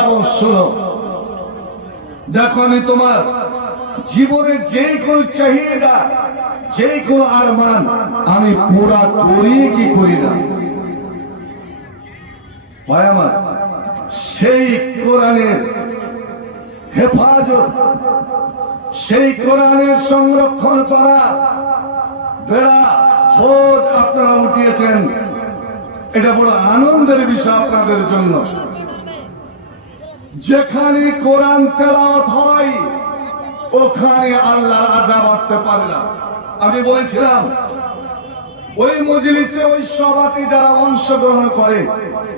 এবং শোনো। দেখো, আমি তোমার জীবনের যে কোনো চাহিদা, যে কোনো আরমান আমি পুরা করি কি করি না। ভাই আমার, সেই কোরআনের হেফাজত, সেই কোরআনের সংরক্ষণ করা বেড়া বোঝ আপনারা উঠিয়েছেন। এটা বড় আনন্দের বিষয় আপনাদের জন্য। যেখানে কোরআন তেলাওয়াত হয় ওখানে আল্লাহর আযাব আসতে পারে না। আমি বলেছিলাম, ওই মজলিসে, ওই সভাতে যারা অংশগ্রহণ করে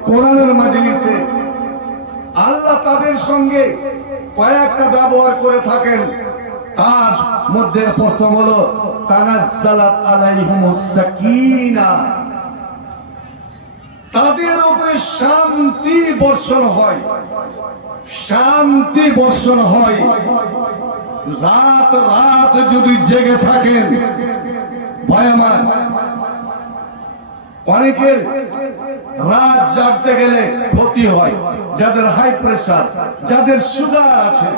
কোরআনের মজলিসে, আল্লাহ তাদের সঙ্গে কয়েকটা ব্যবহার করে থাকেন। তার মধ্যে প্রথম হলো তানাজ্জালাত আলাইহিমুস সাকিনাহ, তাদের উপরে শান্তি বর্ষণ হয়, শান্তি বর্ষণ হয়। রাত রাত যদি জেগে থাকেন, ভাই আমার, অনেকের রাত জাগতে গেলে ক্ষতি হয়, যাদের হাই প্রেসার, যাদের সুগার আছে।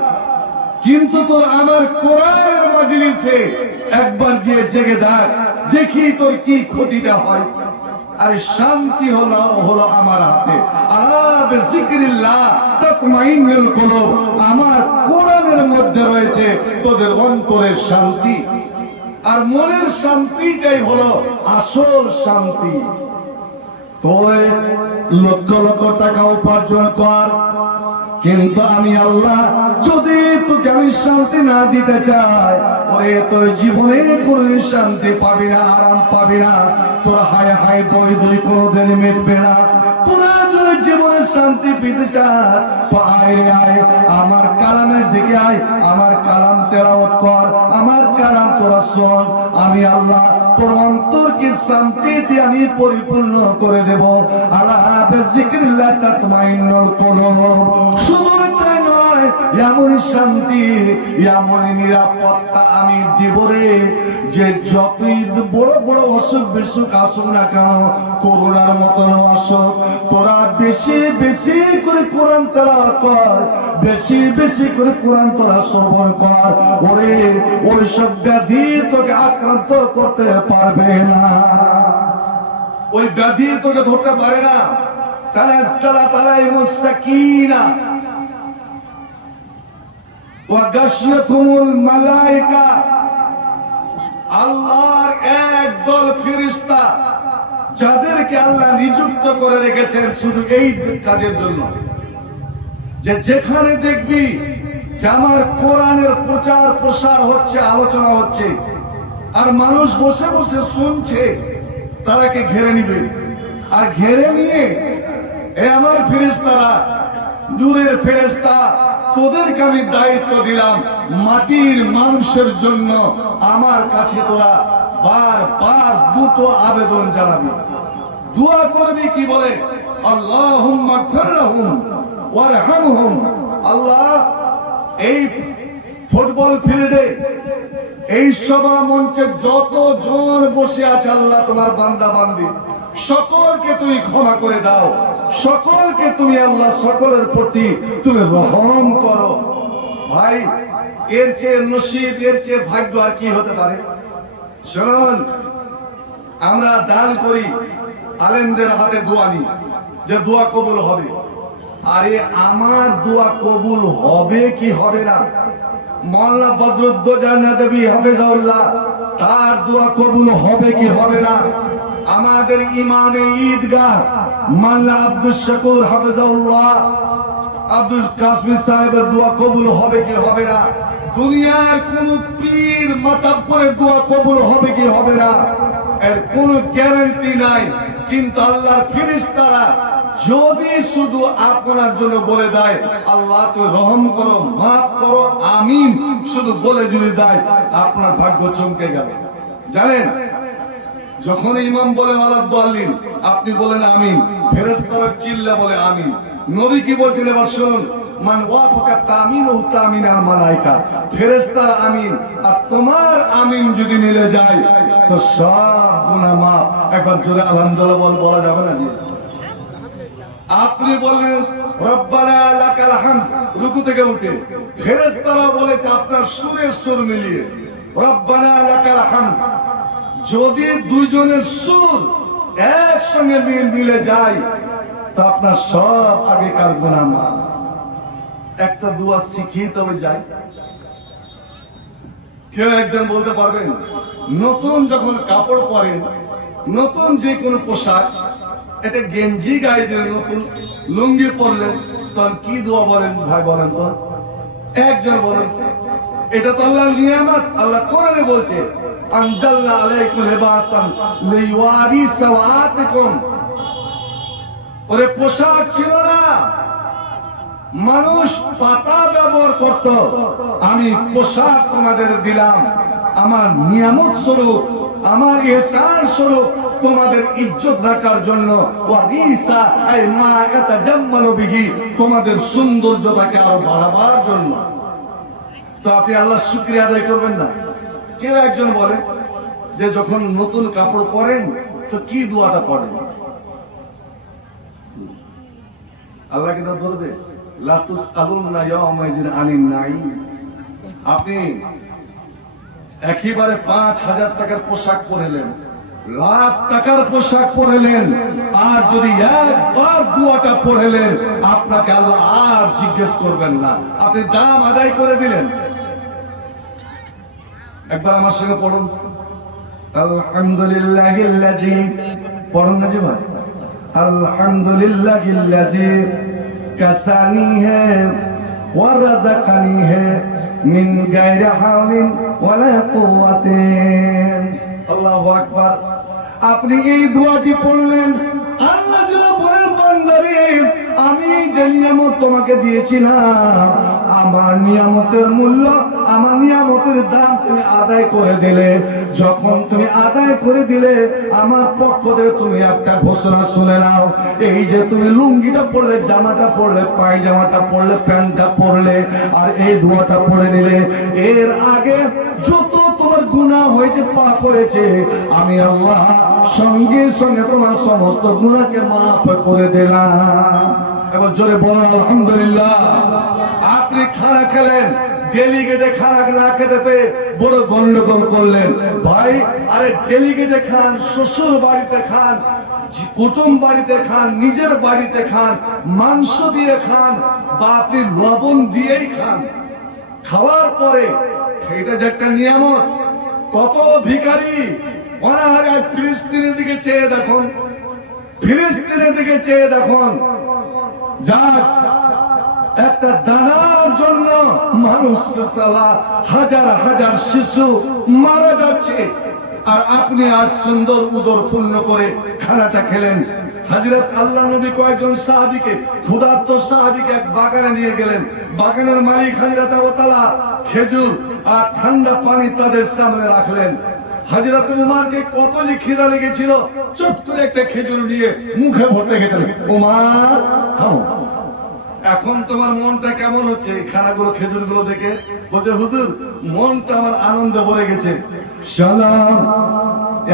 কিন্তু তোর আমার কোরআনের মজলিসে একবার গিয়ে জেগে থাক, দেখি তোর কি ক্ষতিটা হয়। আর শান্তি হলো আমার হাতে। আলা বিযিকরিল্লাহ তাতমাইন্নুল কুলুব, আমার কোরআনের মধ্যে রয়েছে তোদের অন্তরের শান্তি। আর মনের শান্তিটাই হলো আসল শান্তি। তুই লক্ষ লক্ষ টাকা উপার্জন কর, কিন্তু আমি আল্লাহ যদি তোকে আমি শান্তি না দিতে চাই, ওরে তোর জীবনে কোনো শান্তি পাবি না, আরাম পাবি না। তোর হায় হায় দই দই কোনোদিন মিটবে না। তোরা যদি জীবনে শান্তি পেতে চাস তো আয় রে আয়, আমার কালামের দিকে আয়, আমার কালাম তেলাওয়াত কর, আমার কালাম তোরা শোন। আমি আল্লাহ তোর অন্তরকে শান্তিতে আমি পরিপূর্ণ করে দেব। আলা বিযিকরিল্লাহ তাতমাইন্নুল কুলুব। শুধু তাই নয়, এমন শান্তি, এমন নিরাপত্তা আমি দিব রে, যে যতই বড় বড় অসুখ বিসুখ আসুক না কেন, করোনার মতন অসুখ, তোরা বেশি বেশি করে কোরআন তেলাওয়াত কর, বেশি বেশি করে কোরআন তোরা শ্রবণ কর। ওরে ওই সব ব্যাধি তোকে আক্রান্ত করতে পারবে না, ওই ব্যাধি তোকে ধরতে পারে না। তানাজ্জালাত আলাইহিমুস সাকিনাহ ওয়া গাশিয়াতুমুল মালায়েকা। আল্লাহর একদল ফেরেশতা যাদেরকে আল্লাহ নিযুক্ত করে রেখেছেন শুধু এই কাজের জন্য, যে যেখানে দেখবি যে আমার কোরআনের প্রচার প্রসার হচ্ছে, আলোচনা হচ্ছে, আর মানুষ বসে বসে শুনছে, তারাকে ঘেরে নিবে। আর ঘেরে নিয়ে আমার ফেরেশতারা, নূরের ফেরেশতা, তোদেরকে আমি দায়িত্ব দিলাম, মাটির মানুষের জন্য আমার কাছে তোরা বারবার দুটো আবেদন জানাবি, দোয়া করবি। কি বলে? আল্লাহুম্মা গফিরলাহুম ওয়ারহামহুম। আল্লাহ, এই ফুটবল ফিল্ডে, এই সভা মঞ্চে যতজন বসে আছে আল্লাহ তোমার বান্দা বান্দি, সকলকে তুমি ক্ষমা করে দাও, সকলকে তুমি আল্লাহ সকলের প্রতি তুমি রহম করো। ভাই, এর চেয়ে নসিব, এর চেয়ে ভাগ্য আর কি হতে পারে? শুনুন, আমরা দান করি, আলেমদের হাতে দোয়া নিই যে দোয়া কবুল হবে। আরে আমার দোয়া কবুল হবে কি হবে না? মাওলানা বদরুদ্দোজা নদভী হাফেজাহুল্লাহ, তার দোয়া কবুল হবে কি হবে না? আমাদের ইমামে ঈদগাহ মাওলানা আব্দুল শাকুর হাফেজাহুল্লাহ, আব্দুল কাসিম সাহেবের দোয়া কবুল হবে কি হবে না? দুনিয়ার কোন পীর মাতাব্বরের দোয়া কবুল হবে কি হবে না, এর কোনো গ্যারান্টি নাই। কিন্তু আল্লাহর ফেরেশতারা যদি শুধু আপনার জন্য বলে দেয়, আল্লাহ তুমি রহম করো, মাফ করো, আমিন, শুধু বলে যদি দেয়, আপনার ভাগ্য চমকে গেল। জানেন, যখন ইমাম বলে ওয়ালাদ-দাল্লিন, আপনি বলেন আমিন, ফেরেশতারা চিল্লা বলে আমিন। নবী কি বলছেন এবার শুনুন, মান ওয়াফাকা তামিনুহু তামিনাল মালায়েকা, ফেরেশতার আমিন আর তোমার আমিন যদি মিলে যায় তো সব গুনাহ মাফ। একবার জোরে আলহামদুলিল্লাহ বলা যাবে না? জি। আপনি বললেন রব্বানা লাকা লাকাল হামদ রুকু থেকে উঠে ফেরেশতারা বলেছে আপনার সুরের সুর মিলিয়ে রব্বানা লাকাল হামদ। যদি দুইজনের সুর একসঙ্গে মিলে যায় তা আপনার সব আগেকার গুনাহ মাফ। একটা দোয়া শিখিয়ে তবে যাই। কেউ একজন বলতে পারবেন নতুন যখন কাপড় পরেন, নতুন যে কোনো পোশাক, এটা গেঞ্জি গায়ে দিলেন, নতুন লুঙ্গি পরলেন, তখন কি দোয়া বলেন ভাই বলেন তো? একজন বলেন। এটা তো আল্লাহর নিয়ামত। আল্লাহ কোরআনে বলছে আনজালনা আলাইকুম লিবাসান লিওয়ারি সাওয়াতিকুম। ওরে পোশাক ছিল না, মানুষ পাতা ব্যবহার করত, আমি পোশাক তোমাদের দিলাম আমার নিয়ামত স্বরূপ, আমার ইহসান স্বরূপ, তোমাদের ইজ্জত রাখার জন্য, ওয়ারিসা আই মা ইয়াতাজাম্মালু বিহি, তোমাদের সৌন্দর্যটাকে আরো বাড়াবার জন্য। তো আপনি আল্লাহর শুকরিয়া আদায় করবেন না? কেউ একজন বলে যে যখন নতুন কাপড় পরেন তো কি দোয়াটা পড়েন? আল্লাহ কি তা ধরবে? লা তুসআলুনা ইয়াওমাইযিন আনিন নাঈম। আপনি একেবারে ৫,০০০ টাকার পোশাক পরেলেন, লাখ টাকার পোশাক পরেলেন, আর যদি একবার দোয়াটা পড়লেন আপনাকে আল্লাহ আর জিজ্ঞেস করবেন না, আপনি দাম আদায় করে দিলেন। একবার আমার সঙ্গে পড়ুন আলহামদুলিল্লাহিল্লাযী। পড়ুন না জি ভাই, আলহামদুলিল্লাহিল্লাযী কাসানি হে ওয়া রাযাকানি হে মিন গায়রি হাওলিন ওয়ালা কুওয়াতিন। আল্লাহু আকবার। আপনি এই দোয়াটি পড়লেন, আল্লাহ যা বলেন বান্দারে আমি যে নিয়ামত তোমাকে দিয়েছিলাম, আমার নিয়ামতের মূল্য, আমার নিয়ামতের দাম তুমি আদায় করে দিলে। যখন তুমি আদায় করে দিলে আমার পক্ষ থেকে তুমি একটা ঘোষণা শুনে নাও। এই যে তুমি লুঙ্গিটা পরলে, জামাটা পরলে, পায়জামাটা পরলে, প্যান্টটা পরলে, আর এই দোয়াটা পড়ে নিলে, এর আগে যত তোমার গুনাহ হয়েছে, পাপ হয়েছে, আমি আল্লাহ সঙ্গে সঙ্গে তোমার সমস্ত গুনাহকে মাফ করে দিলাম। এবার জোরে বলো আলহামদুলিল্লাহ। আপনি খানা খেলেন, ডেলিগেটে খানা না খেতে পেয়ে বড় গন্ডগোল করলেন। ভাই আরে ডেলিগেটে খান, শ্বশুর বাড়িতে খান, কুটুম বাড়িতে খান, নিজের বাড়িতে খান, মাংস দিয়ে খান বা আপনি লবণ দিয়েই খান, খাওয়ার পরে সেটা যে একটা নিয়ামত। কত ভিখারি অনাহারে ফিলিস্তিনের দিকে চেয়ে দেখুন, ফিলিস্তিনের দিকে চেয়ে দেখুন, যাক একটা দানার জন্য মানুষ হাজার হাজার শিশু মারা যাচ্ছে, আর আপনি আজ সুন্দর উদর পূর্ণ করে খানাটা খেলেন। হযরত আল্লাহ নবী কয়েকজন সাহাবীকে, ক্ষুধার্ত সাহাবীকে এক বাগানে নিয়ে গেলেন। বাগানের মালিক হযরত আবু তালহা খেজুর আর ঠান্ডা পানি তাদের সামনে রাখলেন। হযরত উমরকে কত যে খিদা লেগেছিল, চট করে একটা খেজুর নিয়ে মুখে ভরে গেলেন। উমর থামো, এখন তোমার মনটা কেমন হচ্ছে এই খানাগুলো, খেজুরগুলো দেখে? বলছে হুজুর মনটা আমার আনন্দে ভরে গেছে। সালাম,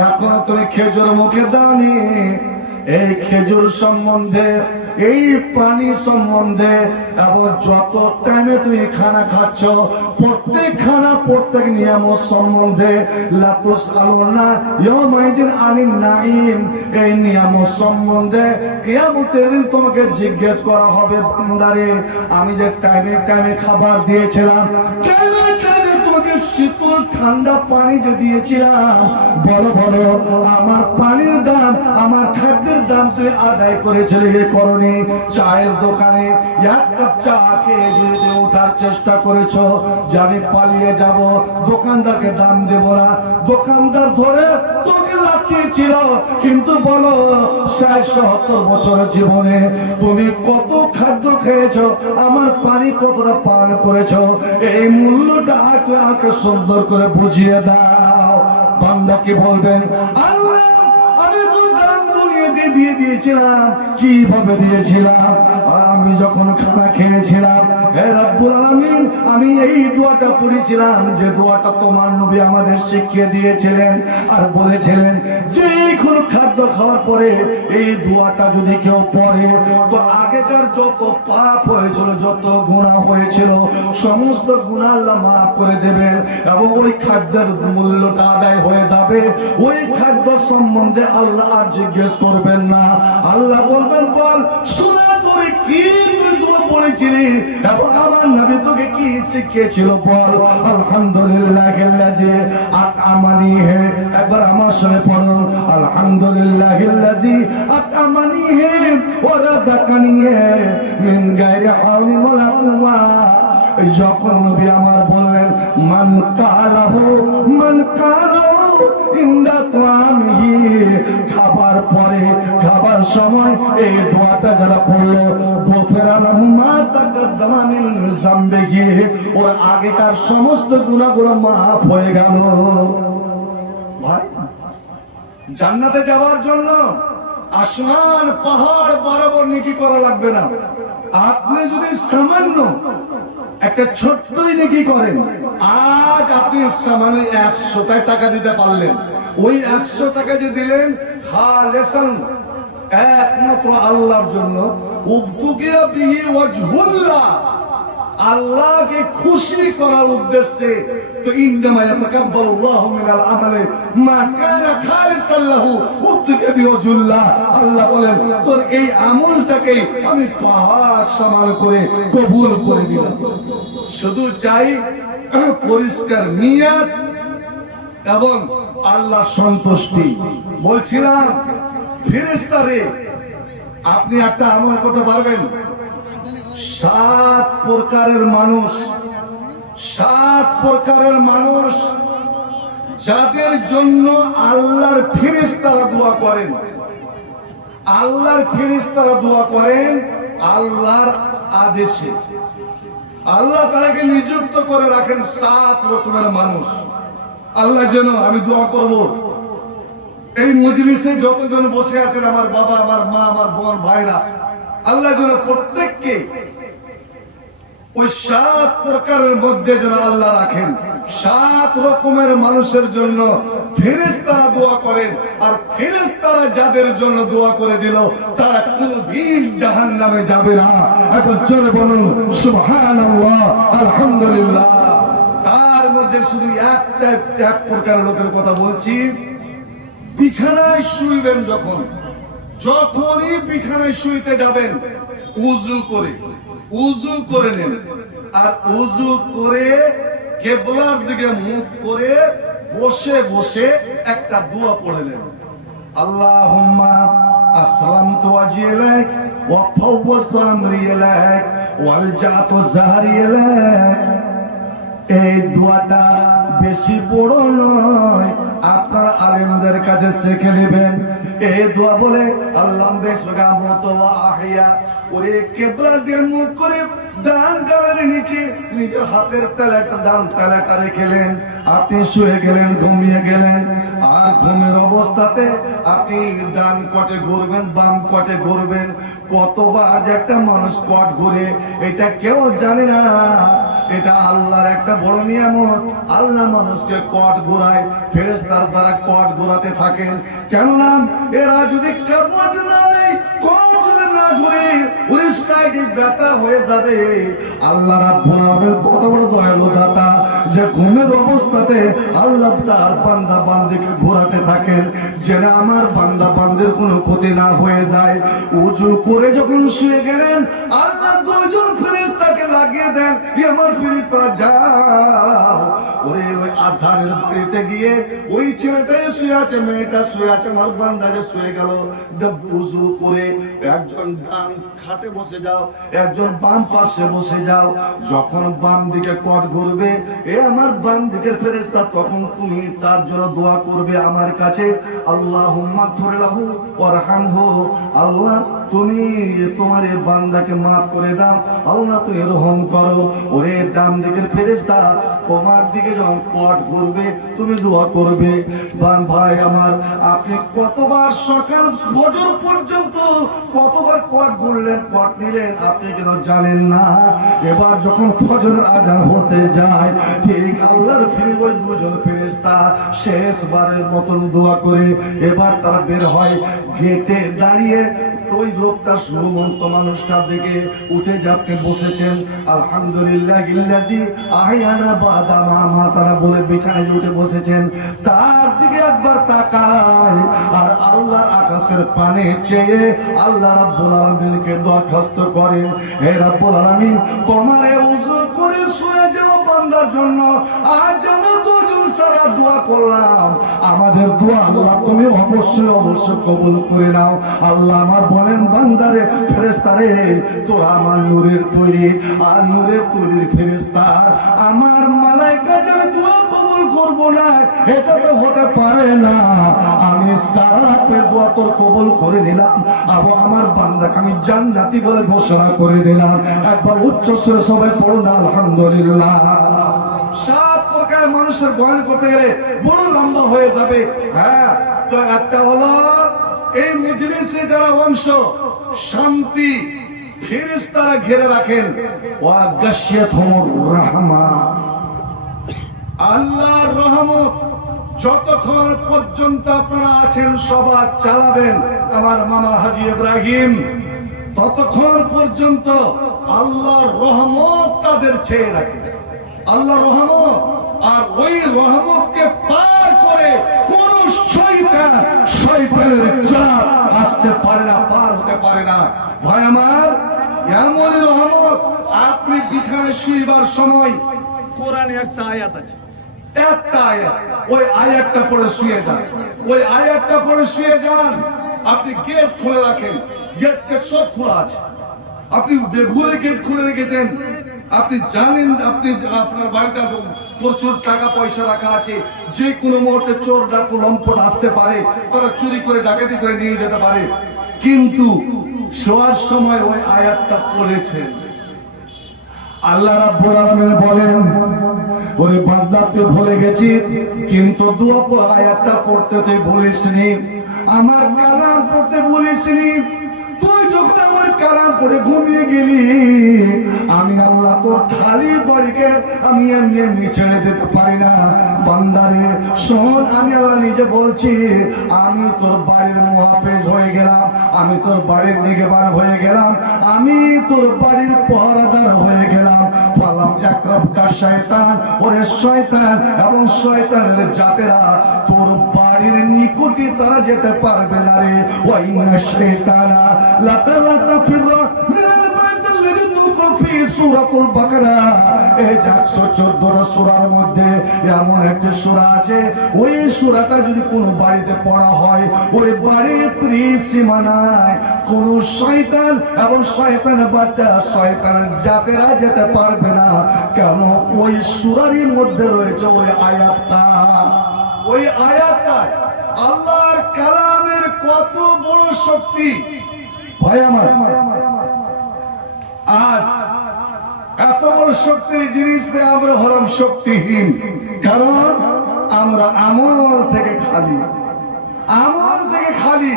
এখনো তুমি খেজুর মুখে দাওনি। এই খেজুর সম্বন্ধে, এই পানি সম্বন্ধে এবং যত টাইমে তুমি খানা খাচ্ছ, প্রত্যেক খানা, প্রত্যেক নিয়ামত সম্বন্ধে লা তুসআলুনা ইয়াওমাইযিন আনিন নাঈম, এই নিয়ামত সম্বন্ধে কিয়ামতের দিন তোমাকে জিজ্ঞেস করা হবে। বান্দারে আমি যে টাইমে টাইমে খাবার দিয়েছিলাম, টাইমে টাইমে তোমাকে শীতল ঠান্ডা পানি যে দিয়েছিলাম, বড় বড় আমার পানির দাম, আমার খাদ্যের দাম তুমি আদায় করেছিলে, এ করনি। চায়ের দোকানে এক কাপ চা খেয়ে যদি ওঠার চেষ্টা করেছো যে আমি পালিয়ে যাব, দোকানদারকে দাম দেব না, দোকানদার ধরে তোমাকে লাথিয়েছিল। কিন্তু বলো ৬০-৭০ বছরের জীবনে তুমি কত খাদ্য খেয়েছো, আমার পানি কতটা পান করেছো, এই মূল্যটা আমাকে সুন্দর করে বুঝিয়ে দাও। বান্দা কি বলবেন? আল্লাহ আমি তো দাম দুনিয়া দিয়ে দিয়ে দিয়েছিলাম। কিভাবে দিয়েছিলাম? আমি যখন খানা খেয়েছিলাম, হে রব্বুল আলামিন, আমি এই দোয়াটা পড়েছিলাম, যে দোয়াটা তোমার নবী আমাদের শিখিয়ে দিয়েছিলেন আর বলেছিলেন যে কোনো খাদ্য খাওয়ার পরে এই দোয়াটা যদি কেউ পড়ে, তো আগেকার যত পাপ হয়েছিল, যত গুনাহ হয়েছিল, সমস্ত গুনাহ আল্লাহ মাফ করে দেবেন এবং ওই খাদ্যের মূল্যটা আদায় হয়ে যাবে। ওই খাদ্য সম্বন্ধে আল্লাহ আর জিজ্ঞেস করবেন না। আল্লাহ বলবেন, বল শোনা, তোরে কি তুই দোয়া পড়েছিলি এবং আমার নবী তোকে কি শিখিয়েছিল বল। আলহামদুলিল্লাহিল্লাযী আত'আমানি হে, একবার আমার সঙ্গে পড়ুন, আলহামদুলিল্লাহিল্লাযী আত'আমানি হে ওয়া রাযাকানি হে মিন গায়রি হাওলি ওয়ালা কুওয়া। যখন নবী আমার বললেন, মান কালাহু ইনদা তুআমিহি, খাবার পরে, খাবার সময় এই দোয়াটা যারা পড়লো, গোফিরা লাহু মা তাকাদ্দামা মিন যামবিহি, ওর আগেকার সমস্ত গুনাহগুলো মাফ হয়ে গেল। ভাই, জান্নাতে যাওয়ার জন্য আসমান পাহাড় বরাবর নেকি করা লাগবে না। আপনি যদি সামান্য একটা ছোট্টই নেকি করেন, আজ আপনি সামান্য 100 টাকা দিতে পারলেন, ওই 100 টাকা যে দিলেন খালেসান একমাত্র আল্লাহর জন্য, উবতুগিয়া বিহি ওয়াজহুল্লাহ, আল্লাহকে খুশি করার উদ্দেশ্যে, তো ইননামা ইয়াতাকাব্বালুল্লাহু মিনাল আমালি মা কানা খালিসান লাহু উবতুগিয়া বিওয়াজহুল্লাহ। আল্লাহ বলেন, তোর এই আমলটাকে আমি পাহাড় সমান করে কবুল করে দিলাম। শুধু চাই পরিষ্কার নিয়ত এবং আল্লাহর সন্তুষ্টি। বলছিলাম, ফেরেশতারে আপনি একটা আমল করতে পারবেন। 7 প্রকারের মানুষ, 7 প্রকারের মানুষ যাদের জন্য আল্লাহর ফেরেশতারা দোয়া করেন। আল্লাহর ফেরেশতারা দোয়া করেন আল্লাহর আদেশে। আল্লাহ তাকে নিযুক্ত করে রাখেন 7 রকমের মানুষ। আল্লাহ যেন, আমি দোয়া করব, এই মজলিসে যতজন বসে আছেন, আমার বাবা, আমার মা, আমার বোন, ভাইরা, আল্লাহ যেন প্রত্যেককে ওই 7 প্রকারের মধ্যে যেন আল্লাহ রাখেন। 7 রকমের মানুষের জন্য ফেরেশতারা দোয়া করেন, আর ফেরেশতারা যাদের জন্য দোয়া করে দিল, তারা কোনদিন জাহান্নামে যাবে না। এখন চলে বলুন সুবহানাল্লাহ, আলহামদুলিল্লাহ। তার মধ্যে শুধু এক প্রকার লোকের কথা বলছি। বিছানায় শুইবেন, যখনই বিছানায় শুইতে যাবেন, উযু করে নেন, আর উযু করে কিবলার দিকে মুখ করে বসে বসে একটা দোয়া পড়ে নেন। আল্লাহুম্মা আসলামতু ওয়াজহি ইলাইক ওয়া ফাওয়াজতু আমরি ইলাইক ওয়ালজাতু যাহরি ইলাইক। এই দোয়াটা বেশি বড় নয়, আপনারা আলেমদের কাছে শিখে নেবেন। এই দোয়া বলে, আল্লাহ ওরে কিবলার দিকে মুখ করে ডান গালের নিচে নিজের হাতের তালাটা, ডান তালাটা রেখেলেন। আপনি শুয়ে গেলেন, ঘুমিয়ে গেলেন, আর ঘুমের অবস্থাতে আপনি ডান কটে ঘুরবেন, বাম কটে ঘুরবেন। কতবার যে একটা মানুষ কট ঘুরে এটা কেউ জানে না। এটা আল্লাহর একটা বড় নিয়ামত। আল্লাহ মানুষকে কট ঘোরায়, ফেরেশতার দ্বারা কট ঘোরাতে থাকেন। কেননা এরা যদি কট না নেই, কট যদি না ঘুরে, ওই সাইডে ব্যথা হয়ে যাবে। আল্লাহ রাব্বুল আলামিন কত বড় দয়ালু দাতা, যে ঘুমের অবস্থাতে আল্লাহ তার বান্দা বান্দিকে ঘোরাতে থাকেন, যেন আমার বান্দা বান্দির কোনো ক্ষতি না হয়ে যায়। উযু করে যখন শুয়ে গেলেন, আল্লাহ 2 জন ফেরেশতাকে লাগিয়ে দেন, আমার ফেরেশতারা যাও, ওরে ওই আজহারের বাড়িতে গিয়ে ওই ছেলেটাই শুয়ে আছে, মেয়েটা শুয়ে আছে, আমার বান্দা যে শুয়ে গেল, উযু করে একজন ডান খাটে বসে যাও, একজন বাম পাশে বসে যাও। যখন বাম দিকে কট ঘুরবে, আমার বাম দিকের ফেরেশতা, তখন তুমি তার জন্য দোয়া করবে আমার কাছে, আল্লাহুম্মা গফির লাহু ওয়ারহামহু। আল্লাহ তুমি তোমার এই বান্দাকে মাফ করে দাও, আল্লাহ তুমি রহম করো। ওরে ডান দিকের ফেরেশতা তোমার দিকে যখন পট ঘুরবে তুমি দোয়া করবে। ভাই আমার, আপনি কতবার সকাল ফজর পর্যন্ত কতবার পট ঘুরলেন, পট নিলেন, আপনি কেন জানেন না? এবার যখন ফজরের আজান হতে যায়, ঠিক আল্লাহর ফিরে ওই দুজন ফেরেশতা শেষবারের মতন দোয়া করে এবার তারা বের হয়। গেটে দাঁড়িয়ে ওই লোকটা সুমন্ত মানুষটার দিকে উঠে যে আপনি বসেছেন, আলহামদুলিল্লাহিল্লাযী আহয়ানা বাদা মা মা, তারা বলে বিছানায় উঠে বসেছেন, তার দিকে একবার তাকায় আর আল্লাহর আকাশের পানে চেয়ে আল্লাহ রাব্বুল আলামিনকে দরখাস্ত করেন, হে রাব্বুল আলামিন, তোমারে ওযু করে শুয়ে যাওয়া বান্দার জন্য আজ আমরা দুজন সারা দোয়া করলাম, আমাদের দোয়া আল্লাহ তুমি অবশ্যই অবশ্যই কবুল করে নাও। আল্লাহ আমার বলেন, বান্দারে ফেরেশতারে, তোরা আমার নূরের তৈরি, আর নূরের তৈরির ফেরেশতা আমার মালাইকা যাবে দোয়া কবুল করব না, এটা তো হতে পারে না। আমি সারা রাতের দোয়া তোর কবুল করে নিলাম, আবার আমার বান্দাকে আমি জান্নাতি বলে ঘোষণা করে দিলাম। একবার উচ্চ স্বরে সবাই পড়ুন আলহামদুলিল্লাহ। 7 প্রকার মানুষের বয়ান করতে গেলে বড় লম্বা হয়ে যাবে। হ্যাঁ, তো একটা হলো এই মজলিসে যারা অংশ শান্তি ফেরেশতারা ঘিরে রাখেন, ওয়া গাশিয়াতুহুর রাহমা, আল্লাহর রহমত যতক্ষণ পর্যন্ত আপনারা আছেন সবার চালাবেন আমার মামা হাজী ইব্রাহিম, ততক্ষণ পর্যন্ত আল্লাহর রহমত তাদের ছেয়ে রাখে। আল্লাহর রহমত, আর ওই রহমতকে পার করে কোন শয়তানের চাপ আসতে পারে না, পার হতে পারে না। ভাই আমার, এমন রহমত, আপনি বিছানায় শুইবার সময় কোরআনে একটা আয়াত আছে, একটা আয়াত, ওই আয়াতটা পড়ে শুয়ে যান, ওই আয়াতটা পড়ে শুয়ে যান। আপনি গেট খুলে রাখেন, গেট সব খোলা আছে, আপনি বেঘুরে গেট খুলে রেখেছেন, আপনি জানেন আপনি আপনার বাড়িতে প্রচুর টাকা পয়সা রাখা আছে, যে কোনো মুহূর্তে চোর ডাকু লম্পট আসতে পারে, তারা চুরি করে ডাকাতি করে নিয়ে যেতে পারে, কিন্তু শোয়ার সময় ওই আয়াতটা পড়েছেন। আল্লাহ রাব্বুল আলামিন বলেন, ওরে বান্দা তুই ভুলে গেছিস, কিন্তু দোয়া আয়াতটা পড়তে তুই ভুলিসনি, আমার কালাম পড়তে ভুলিসনি। তুই যখন আমার কালাম পড়ে ঘুমিয়ে গেলি, আমি আল্লাহ তোর খালি বাড়িকে আমি এমনি এমনি ছেড়ে দিতে পারি না। বান্দারে শোন, আমি আল্লাহ নিজে বলছি, আমি তোর বাড়ির মুহাফেজ হয়ে গেলাম, আমি তোর বাড়ির নিগেবান হয়ে গেলাম, আমি তোর বাড়ির পহরাদার হয়ে গেলাম। ফালাম একরাবকা শয়তান, ওরে শয়তান এবং শয়তানের জাতেরা তোর বাড়ির নিকটে তারা যেতে পারবে না রে। ওয়াইন্না শয়তানা লাতালাতা ফিররা মিনাল বাইতিল্লাযী তুযকরু ফি সূরাতুল বাকারা, এই 114টা সূরার মধ্যে এমন একটা সূরা আছে, ওই সূরাটা যদি কোনো বাড়িতে পড়া হয়, ওই বাড়ির ত্রিসীমানায় কোনো শয়তান এবং শয়তানের বাচ্চা শয়তানের জাতেরা যেতে পারবে না। কেন? ওই সূরারই মধ্যে রয়েছে ওই আয়াতটা। ওই আয়াতটা আল্লাহর কালামের কত বড় শক্তি। ভাই আমার, আজ এত বড় শক্তির জিনিস পেয়ে আমরা হলাম শক্তিহীন, কারণ আমরা আমল থেকে খালি, আমল থেকে খালি।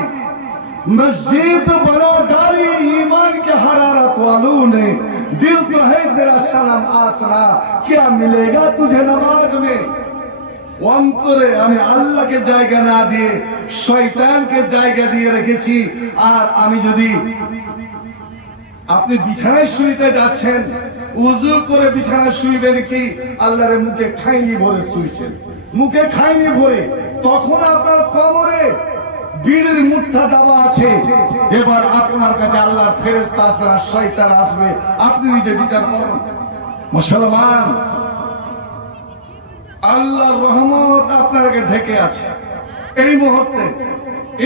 मस्जिद बनो डाली ईमान के हरारत वालों ने, दिल तो है तेरा सलाम आसरा, क्या मिलेगा तुझे नमाज में। অন্তরে আমি আল্লাহকে জায়গা না দিয়ে শয়তানকে জায়গা দিয়ে রেখেছি। আর আমি যদি, আপনি বিছানায় শুইতে যাচ্ছেন, উযু করে বিছানায় শুইবেন কি, আল্লাহর মুখে খাইনি ভরে শুইছেন, মুখে খাইনি ভরে, তখন আপনার কোমরে বিড়ির মুঠা দাবা আছে। এবার আপনার কাছে আল্লাহর ফেরেশতা আসবে আর শয়তান আসবে, আপনি নিজে বিচার করুন। মুসলমান, আল্লাহর রহমত আপনাকে ঢেকে আছে। এই মুহূর্তে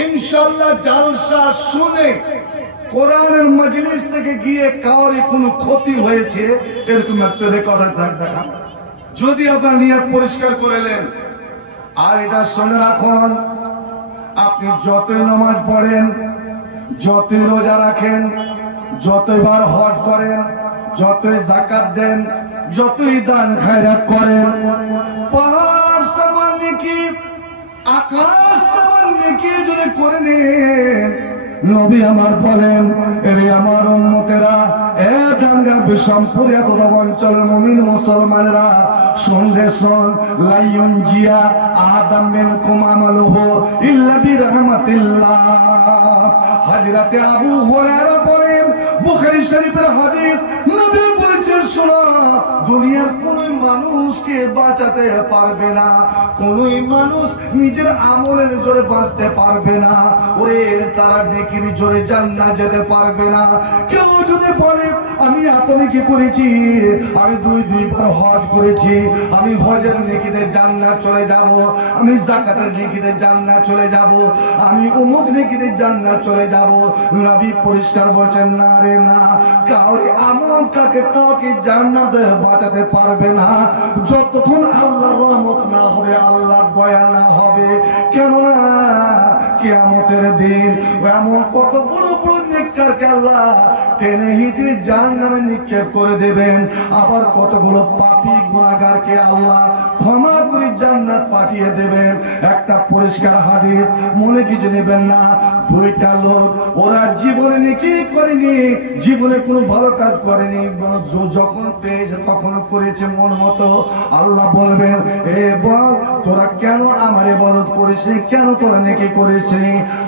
ইনশাআল্লাহ জালসা শুনে কোরআনের মজলিস থেকে গিয়ে কাউরি কোনো ক্ষতি হয়েছে এরকম একটা রেকর্ডার দেখান, যদি আপনার নিয়ত পরিষ্কার করে নেন। আর এটা শুনে রাখুন, আপনি যতই নামাজ পড়েন, যতই রোজা রাখেন, যতইবার হজ করেন, যতই যাকাত দেন, যতই দান খায়রাত করেন, পাহাড় সমান নেকি, আকাশ সমান নেকি যদি করে নেন, নবী আমার বলেন, এরে আমার উম্মতেরা, এ ডাঙ্গা বিষমপুর এত অঞ্চলের মুমিন মুসলমানেরা, শুনলে শোন, লাইয়ুন জিয়া আদম মিনকুম আমালুহু ইল্লা বিরহমাতিল্লাহ। হযরতে আবু হুরায়রা বলেন, বুখারী শরীফের হাদিস, নবী বলেছেন, শোনো, দুনিয়ার কোন মানুষকে বাঁচাতে পারবে না, কোন মানুষ নিজের আমলের জোরে বাঁচতে পারবে না, ওরে তারা নেকির জোরে জান্নাত যেতে পারবে না। কেউ যদি বলে আমি এত নেকি করেছি, আমি দুইবার হজ করেছি, আমি হজের নেকিতে জান্নাত চলে যাব, আমি যাকাতের নেকিতে জান্নাত চলে যাব, আমি অমুক নেকিতে জান্নাত চলে যাব, নবী পরিষ্কার বলছেন, না রে না, কাউরে আমল কাউকে জান্নাতে বাঁচাতে পারবে না যতক্ষণ আল্লাহর রহমত না হবে, আল্লাহর দয়া না হবে। কেননা কিয়ামতের দিন এমন কত বড় বড় নেককারকে আল্লাহ টেনে হিচড়ে জাহান্নামে নিক্ষেপ করে দেবেন, আবার কতগুলো পাপী গুনাহগারকে আল্লাহ ক্ষমা করে জান্নাত পাঠিয়ে দেবেন। একটা পরিষ্কার হাদিস, মনে কিছু নেবেন না, দুইটা লোক, ওরা জীবনে নেকি করেনি, জীবনে কোনো ভালো কাজ করেনি, যখন পেয়েছে তখন করেছে মন মতো। আল্লাহ বলবেন, এ বল, তোরা কেন আমার ইবাদত করিস, কেন তোরা নেকি করিস?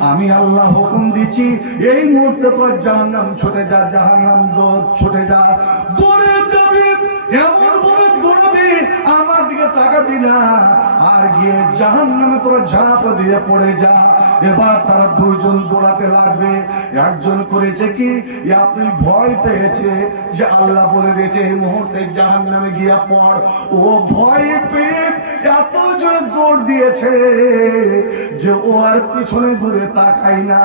আমি আল্লাহ হুকুম দিচ্ছি, এই মুহূর্তে তোরা জাহান্নাম ছুটে যা, জাহান্নাম ছুটে যা, দৌড়ে যাবি, এমন ভাবে দৌড়াবি, আমার দিকে তাকাবি না, আর গিয়ে জাহান্নামে তোরা ঝাঁপ দিয়ে পড়ে যা। এবার তারা দুইজন দৌড়াতে লাগবে। একজন করেছে কি, এতই ভয় পেয়েছে যে আল্লাহ বলে দিয়েছে এই মুহূর্তে জাহান্নামে গিয়া পড়, ও ভয় পেয়ে এত জোরে দৌড় দিয়েছে যে ও আর পিছনে ঘুরে তাকাই না।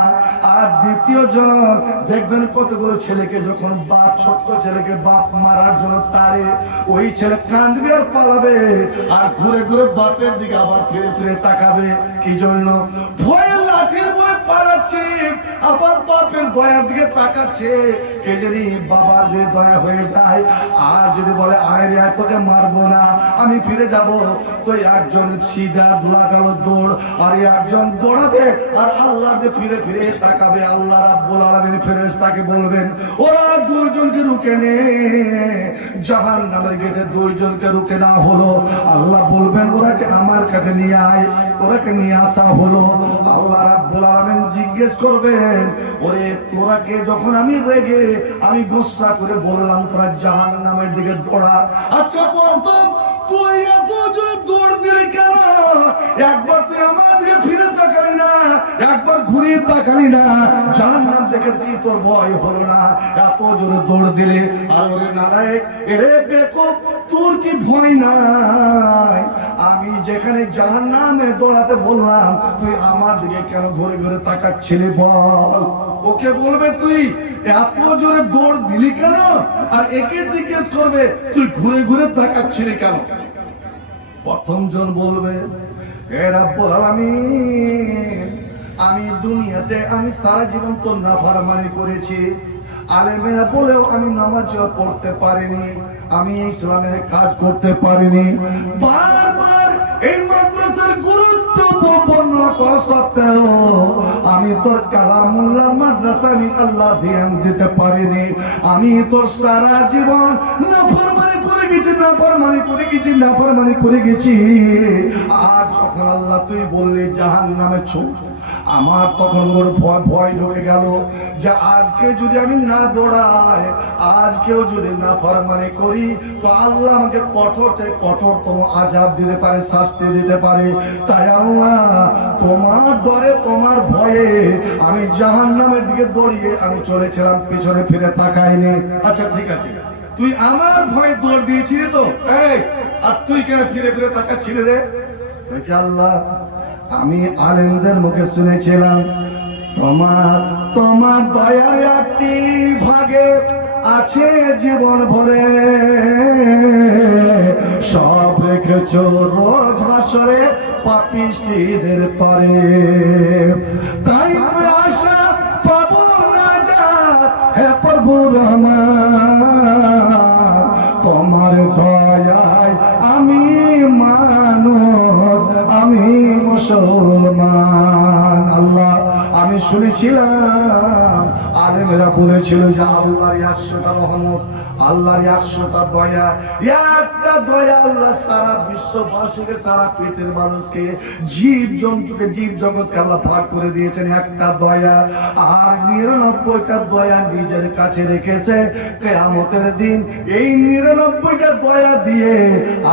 আর দ্বিতীয় জন দেখবেন, কতগুলো ছেলেকে যখন বাপ, ছোট্ট ছেলেকে বাপ মারার জন্য তাড়ে, ওই ছেলে কাঁদবে আর পালাবে, আর ঘুরে ঘুরে বাপের দিকে আবার ফিরে ফিরে তাকাবে। কি জন্য? ভয়ে লাঠির ভয় পালাচ্ছে, আবার বাপের দয়ার দিকে তাকাচ্ছে। কে জানি বাবার যদি দয়া হয়ে যায়, আর যদি বলে আয় রে আয়, তোকে মারবো না, আমি ফিরে যাব, তো একজন সিধা ধুলা গেল দৌড়, আর একজন দৌড়াবে আর আল্লাহ যে ফিরে ফিরে তাকাবে। আল্লাহ রাব্বুল আলামিন ফেরেশতাকে বলবেন, ওরা দুইজনকে রুকে নে। জাহান্নামের গেটে দুইজনকে রুকে না হলো, আল্লাহ বলবেন, ওরাকে আমার কাছে নিয়ে আয়। ওরাকে নিয়ে আসা হলো। আল্লাহ রাব্বুল আলামিন জিজ্ঞেস করবেন, ওরে তোরাকে যখন আমি রেগে, আমি গুসা করে বললাম তোরা জাহান্নামের দিকে দৌড়া, আচ্ছা বলতো তুই এত জোরে দৌড় দিলি কেন? একবার তুই আমার দিকে ফিরে তাকালি না, একবার ঘুরিয়ে তাকালি না, জাহান্নাম দেখে কি তোর ভয় হলো না? এত জোরে দৌড় দিলে। আর ওরে নালায়েক, এরে বেকুব, তোর কি ভয় নাই? আমি যেখানে জাহান্নামে দৌড়াতে বললাম, তুই আমার দিকে কেন ঘুরে ঘুরে তাকাচ্ছিলি বল? ওকে বলবে, তুই এত জোরে দৌড় দিলি কেন? আর একে জিজ্ঞেস করবে, তুই ঘুরে ঘুরে তাকাচ্ছিলি কেন? প্রথম জন বলবে, হে রাব্বুল আলামিন, আমি দুনিয়াতে আমি সারা জীবন তো নাফরমানি করেছি, আলেমেরা বলেও আমি নামাজও পড়তে পারিনি, আমি ইসলামের কাজ করতে পারিনি, বারবার এই মাদ্রাসার গুরুত্ব বর্ণনা করা সত্ত্বেও আমি তোর কালামুল্লাহ মাদ্রাসা আমি আল্লাহ ধ্যান দিতে পারিনি। আমি তোর সারা জীবন নাফরমানি করে গেছি, নাফরমানি করে গেছি, নাফরমানি করে গেছি। আর যখন আল্লাহ তুই বললি জাহান্নামে ছুট, আমার তখন ওর ভয় ঢুকে গেল যে আজকে যদি আমি না দৌড়াই, আজকেও যদি না ফরমানি করি, তো আল্লাহ আমাকে কঠোরতম আযাব দিতে পারে, শাস্তি দিতে পারে। তাই আল্লাহ তোমার ডরে, তোমার ভয়ে আমি জাহান্নামের দিকে দৌড়িয়ে আমি চলেছিলাম, পিছনে ফিরে তাকাইনি। আচ্ছা ঠিক আছে, তুই আমার ভয়ে দৌড় দিয়েছিলি তো, এই আর তুই কেন ফিরে ফিরে তাকাচ্ছিলি রে? বলছে, আল্লাহ আমি আলেমদের মুখে শুনেছিলাম তোমার দয়ার একটি ভাগে আছে জীবন ভরে, সব রেখেছ রোজ হাসরে পাপিষ্টিদের তরে। তাই তুই আশা পাবো প্রভু রহমান, তোমার দয়ায় আমি মানুষ, আমি মুসলমান। আল্লাহ, আমি শুনেছিলাম আলেমেরা বলেছিল যে আল্লাহর 100টা রহমত, আল্লাহর 100টা দয়া, একটা দয়া আল্লাহ সারা বিশ্ববাসীকে, সারা পৃথিবীর মানুষকে, জীব জন্তুকে, জীব জগৎকে আল্লাহ ভাগ করে দিয়েছেন একটা দয়া। আর 99টা দয়া নিজের কাছে রেখেছে কিয়ামতের দিন। এই 99টা দয়া দিয়ে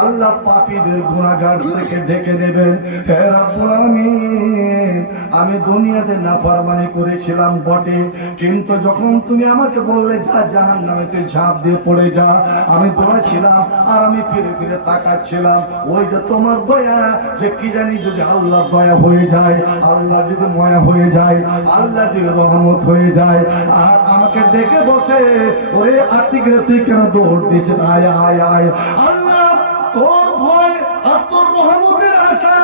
আল্লাহ পাপীদের গুনাহগার থেকে ঢেকে নেবেন। হে রাব্বুল আলামিন, আমি দুনিয়াতে নাফরমানি করেছিলাম বটে, কিন্তু যখন তুমি আমাকে বললে যা জাহান্নামে তুই ঝাঁপ দিয়ে পড়ে যা, আমি দৌড়াচ্ছিলাম আর আমি ফিরে ফিরে তাকাচ্ছিলাম। ওই যে তোমার দয়া, যে কি জানি যদি আল্লাহর দয়া হয়ে যায়, আল্লাহ যদি মায়া হয়ে যায়, আল্লাহ যদি রহমত হয়ে যায়, আর আমাকে ডেকে বসে, ওরে আতিকরে তুই কেন দৌড় দিয়েছিস, আয় আয় আয়। আল্লাহ, তোর ভয় আর তোর রহমতের আশা,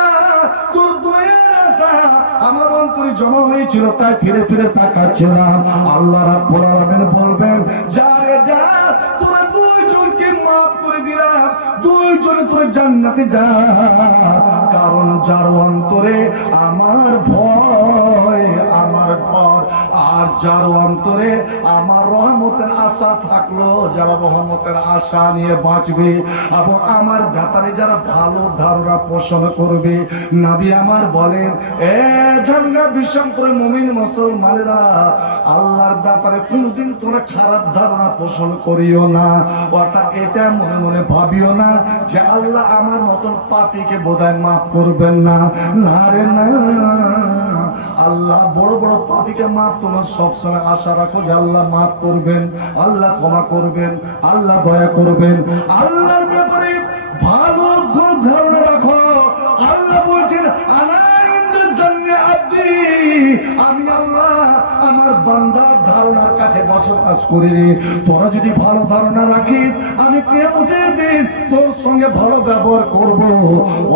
তোর দয়ার আশা আমার অন্তরে জমা হয়েছিল, তাই ফিরে ফিরে তাকাচ্ছিলাম। আল্লাহ রাব্বুল আলামিন বলবেন, যা রে যা, তোরা দুইজনকে মাফ করে দিলাম, দুইজনে তোরা জান্নাতে যা। কারণ যার অন্তরে আমার ভয়, আমার ডর, আর যার অন্তরে আমার রহমতের আশা থাকলো, যারা রহমতের আশা নিয়ে বাঁচবে এবং আমার ব্যাপারে যারা ভালো ধারণা পোষণ করবে, নবী আমার বলেন, এ ধারণা বিশ্বাস করে মুমিন মুসলমানেরা, আল্লাহর ব্যাপারে কোনোদিন তোমরা খারাপ ধারণা পোষণ করিও না। অর্থাৎ এটা মনে মনে ভাবিও না যে আল্লাহ আমার মতন পাপীকে বোধহয় মাফ করবেন না। না রে না, আল্লাহ বড় বড় পাপীকে মাফ, তোমার সবসময় আশা রাখো যে আল্লাহ মাফ করবেন, আল্লাহ ক্ষমা করবেন, আল্লাহ দয়া করবেন। আল্লাহর ব্যাপারে ভালো ধারণা রাখো। আল্লাহ বলছেন, আনা ইনদা জান্নি আব্দি, আমি আল্লাহ আমার বান্দার ধারণার কাছে বসবাস করি। তোরা যদি ভালো ধারণা রাখিস, আমি কিয়ামতের দিন তোর সঙ্গে ভালো ব্যবহার করব।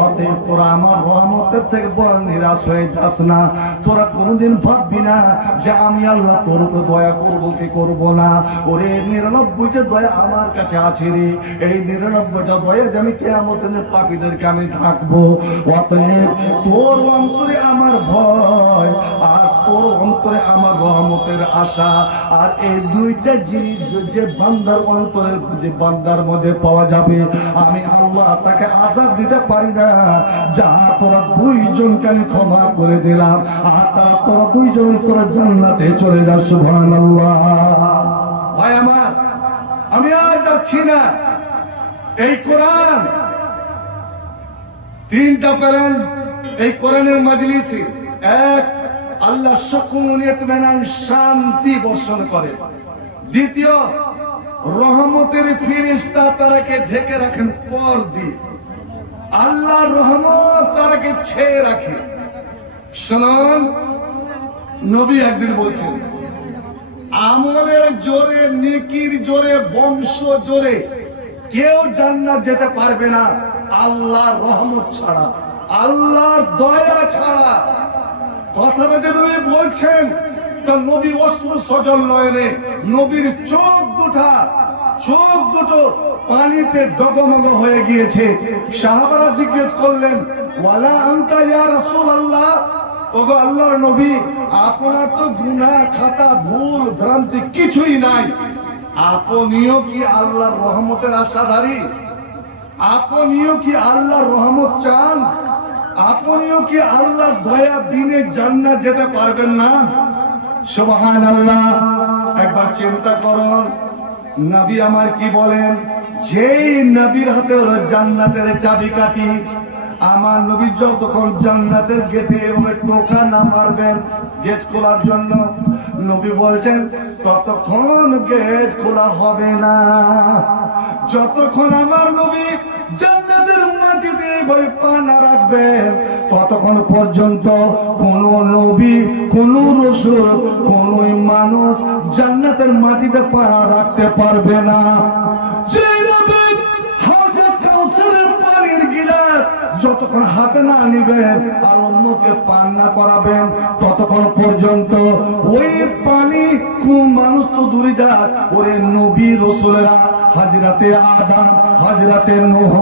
অতএব তোরা আমার রহমতের থেকে নিরাশ হয়ে যাস না। তোরা কোনোদিন ভাববি না যে আমি আল্লাহ তোর উপর দয়া করব কি করব না। ওরে 99টা দয়া আমার কাছে আছে রে, এই 99টা দয়া যে আমি কিয়ামতের দিন পাপীদেরকে আমি ঢাকবো। অতএব তোর অন্তরে আমার ভয়, আর তোর অন্তরে আমার রহমতের আশা। আর এই দুইটা জিনিস যে বান্দার অন্তরের, যে বান্দার মধ্যে পাওয়া যাবে, আমি আল্লাহ তাকে আযাব দিতে পারি না। যা তোরা দুইজনকে আমি ক্ষমা করে দিলাম, আর তোরা দুইজন তোরা জান্নাতে চলে যা। সুবহানাল্লাহ। ভাই আমার, আমি আর যাচ্ছি না। এই কোরআন 3টা পেলেন এই কোরআনের মাজলিসে। এক, আল্লাহ সুকুনিয়ত মেনান, শান্তি বর্ষণ করে। দ্বিতীয়, রহমতের ফেরেশতা তারাকে ঢেকে রাখেন পর দিয়ে। আল্লাহর রহমত তারাকে ছেয়ে রাখে। শুনুন, নবী একদিন বলছেন, আমলের জোরে, নেকির জোরে, বংশ জোরে কেউ জান্নাত যেতে পারবে না আল্লাহর রহমত ছাড়া, আল্লাহর দয়া ছাড়া। কথাটা যে নবী বলছেন, তা নবী অশ্রু সজল নয়নে, নবীর চোখ দুটো পানিতে ডগমগ হয়ে গিয়েছে। সাহাবারা জিজ্ঞেস করলেন, ওয়ালা আনতা ইয়া রাসূলুল্লাহ, ওগো আল্লাহর নবী, আপনার তো গুনাহ খাতা, ভুল ভ্রান্তি কিছুই নাই, আপনিও কি আল্লাহর রহমতের আশাধারী? আপনিও কি আল্লাহর রহমত চান? আপনিও কি আল্লাহর দয়া বিনে জান্নাত যেতে পারবেন না? সুবহানাল্লাহ। একবার চিন্তা করুন, নবী আমার কি বলেন, যেই নবীর হাতে হলো জান্নাতের চাবিকাঠি। আমার নবী যতক্ষণ জান্নাতের গেটে এভাবে টোকা না মারবেন গেট খোলার জন্য, নবী বলছেন ততক্ষণ গেট খোলা হবে না। যতক্ষণ আমার নবী জান্নাতের মাটিতে এইভাবে পা না রাখবেন, ততক্ষণ পর্যন্ত কোন নবী, কোন রাসূল, কোন মানুষ জান্নাতের মাটিতে পা রাখতে পারবে না। যে নবী হাউজে কাউসারের পানির গিলাস যত যতক্ষণ হাতে না নিবেন আর উম্মতকে পান না করাবেন ততক্ষণ পর্যন্ত ওই পানি কোন মানুষ তো দূরে যাক, ওরে নবী রাসূলেরা হযরতে আদম, হযরতে নূহ,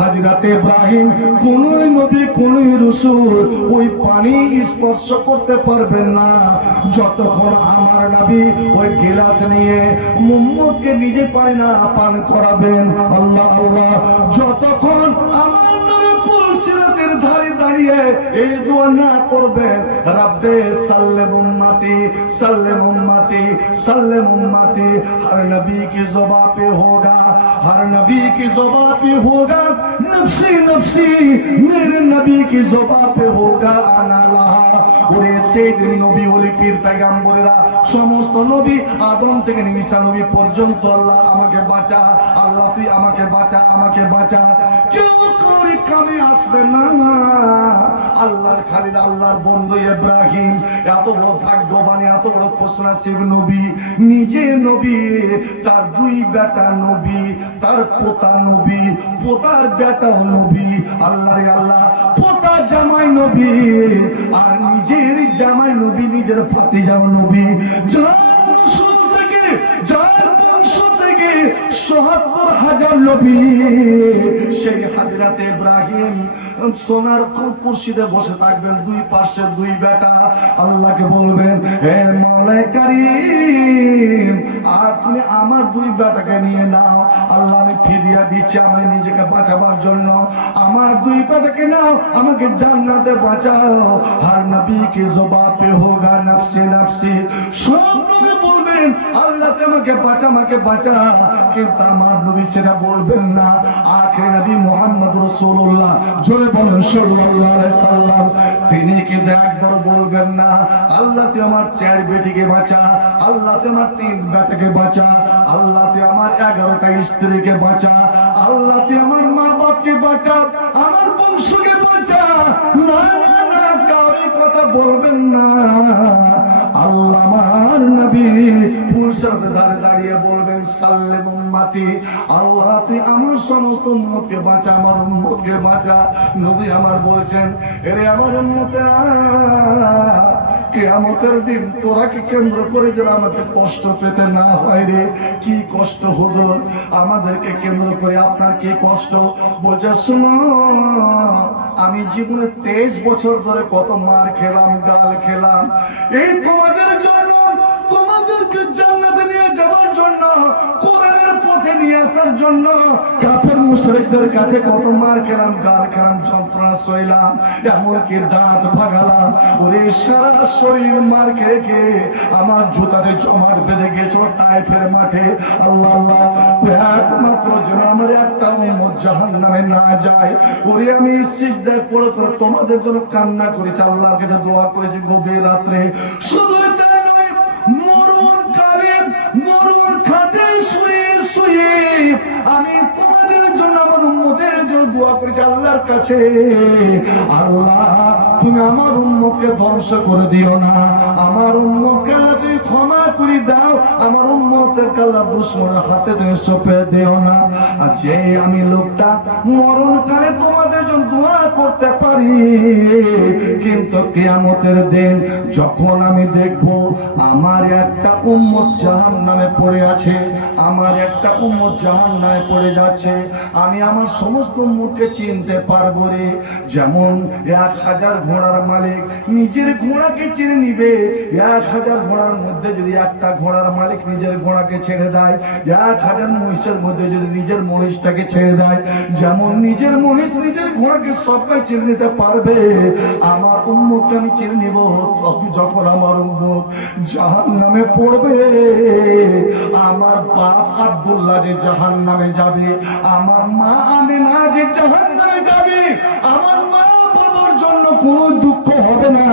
হযরতে ইব্রাহিম, কোন নবী কোন রাসূল ওই পানি স্পর্শ করতে পারবেন না যতক্ষণ আমার নবী ওই গিলাস নিয়ে উম্মতকে নিজে পানি না পান করাবেন। আল্লাহ আল্লাহ, যতক্ষণ আমার নবী পুলসিরাতের ধারে দাঁড়িয়ে এই দোয়া না করবেন, রব্বে সাল্লিম উম্মতি সাল্লিম উম্মতি সাল্লিম উম্মতি, हर नबी की ज़ुबान पे होगा, हर नबी की ज़ुबान पे होगा नफ्सी नफ्सी, मेरे नबी की ज़ुबान पे होगा आना लहा। ওরে সেদিন নবী ওলি পীর পয়গম্বরেরা সমস্ত নবী আদম থেকে ঈসা নবী পর্যন্ত আল্লাহ আমাকে বাঁচা, আল্লাহ তুই আমাকে বাঁচা, আমাকে বাঁচা, কেউ করে কামে আসবে না। আল্লাহর খালিদ, আল্লাহর বন্ধু ইব্রাহিম এত বড় ভাগ্যবান, এত বড় খুশনসিব নবী, নিজে নবী, তার দুই বেটা নবী, তার পোতা নবী, পোতার বেটাও নবী, আল্লাহ রে আল্লাহ, পোতা জামাই নবী আর নিজের জামাই নবী, নিজের ভাতিজাও নবী, যার বংশ থেকে, যার বংশ থেকে ৭৭,০০০ নবী, সেই হযরতে ইব্রাহিম সোনার কুরসিতে বসে থাকবেন, দুই পাশে দুই বেটা আল্লাহকে বলবেন, হে মাওলায়ে কারীম আপনি আমার দুই বেটাকে নিয়ে নাও, আল্লাহ আমি ফিদিয়া দিচ্ছি আমি নিজেকে বাঁচাবার জন্য, আমার দুই বেটাকে নাও, আমাকে জান্নাতে বাঁচাও। হর নবী কি জুবান পে হোগা নফসি নফসি, সব নবী বলবেন আল্লাহ আমাকে বাঁচা, আমাকে বাঁচা, কিন্তু আমার নবী সেটা বলবেন না। আখির নবী মুহাম্মদ রাসূলুল্লাহ জোরে বলেন সাল্লাল্লাহু আলাইহি সাল্লাম, তিনি কি একবার বলবেন না আল্লাহ তুই আমার 4 বেটিকে বাঁচা, আল্লাহ তুই আমার 3 বেটাকে বাঁচা, আল্লাহ তুই আমার 11টা স্ত্রীকে বাঁচা, আল্লাহ তুই আমার মা বাপকে বাঁচা, আমার বংশকে বাঁচা। না না না, কারো কথা বলবেন না। আল্লাহ আমার নবী পুলসিরাতে ধারে দাঁড়িয়ে বলবেন সাল্লিম উম্মতি, আল্লাহ তুই আমার সমস্ত উম্মতকে বাঁচা, আমার উম্মতকে বাঁচা। নবী আমার বলছেন, এরে আমার উম্মতেরা, কিয়ামতের দিন তোরাকে কেন্দ্র করে যেন আমাকে কষ্ট পেতে না হয় রে। কি কষ্ট হুজুর, আমাদেরকে কেন্দ্র করে আপনার কি কষ্ট? বলছে শুনো, আমি জীবনে 23 বছর ধরে কত মার খেলাম, গাল খেলাম, এই তোমাদের জন্য, তোমাদেরকে জান্নাতে নিয়ে যাওয়ার জন্য, কোরআনের পথে নিয়ে আসার জন্য কাফের মুশরিকদের কাছে কত মার খেলাম, গাল খেলাম, যন্ত্রণা সইলাম, এমনকি দাঁত ভাগালাম। ওরে সারা শরীর মার খেয়ে খেয়ে আমার জুতাতে জমাট বেঁধে গেছিল তায়েফের মাঠে। আল্লাহ আল্লাহ, একমাত্র যেন আমার একটা উম্মত জাহান্নামে না যায়। ওরে আমি সিজদায় পড়ে পড়ে তোমাদের জন্য কান্না করেছি, আল্লাহর কাছে দোয়া করেছি গভীর রাত্রে। শুধু তাই নয়, মরণ কালে মরণ খাটে শুয়ে শুয়ে আমি তোমাদের জন্য, আমার উম্মতের জন্য দোয়া করেছি আল্লাহর কাছে, আল্লাহ তুমি আমার উম্মতকে ধ্বংস করে দিও না, আমার উম্মতকে আল্লাহ তুমি ক্ষমা করে দাও, আমার উম্মতকে আল্লাহ দুশমনের হাতে তুমি সঁপে দিও না। আর যে আমি লোকটা মরণকালে তোমাদের জন্য দোয়া করতে পারি, কিন্তু কিয়ামতের দিন যখন আমি দেখব আমার একটা উম্মত জাহান্নামে পড়ে আছে, আমার একটা উম্মত জাহান্নামে পড়ে যাচ্ছে, আমি আমার সমস্ত উম্মতকে চিনতে পারবো রে। যেমন 1000 ঘোড়ার মালিক নিজের ঘোড়াকে চিনে নিবে, 1000 ঘোড়ার মধ্যে যদি একটা ঘোড়ার মালিক নিজের ঘোড়াকে ছেড়ে দেয়, 1000 মহিষের মধ্যে যদি নিজের মহিষটাকে ছেড়ে দেয়, যেমন নিজের মহিষ নিজের ঘোড়াকে সবাই চিনে নিতে পারবে, আমার উম্মতকে আমি চিনে নিব যখন আমার উম্মত জাহান্নামে পড়বে। আমার বাপ আব্দুল্লাহ যে জাহান্নামে যাবে, আমার মা আমিনা যে জাহান্নামে যাবে, আমার মা বাবার জন্য কোনো দুঃখ হবে না।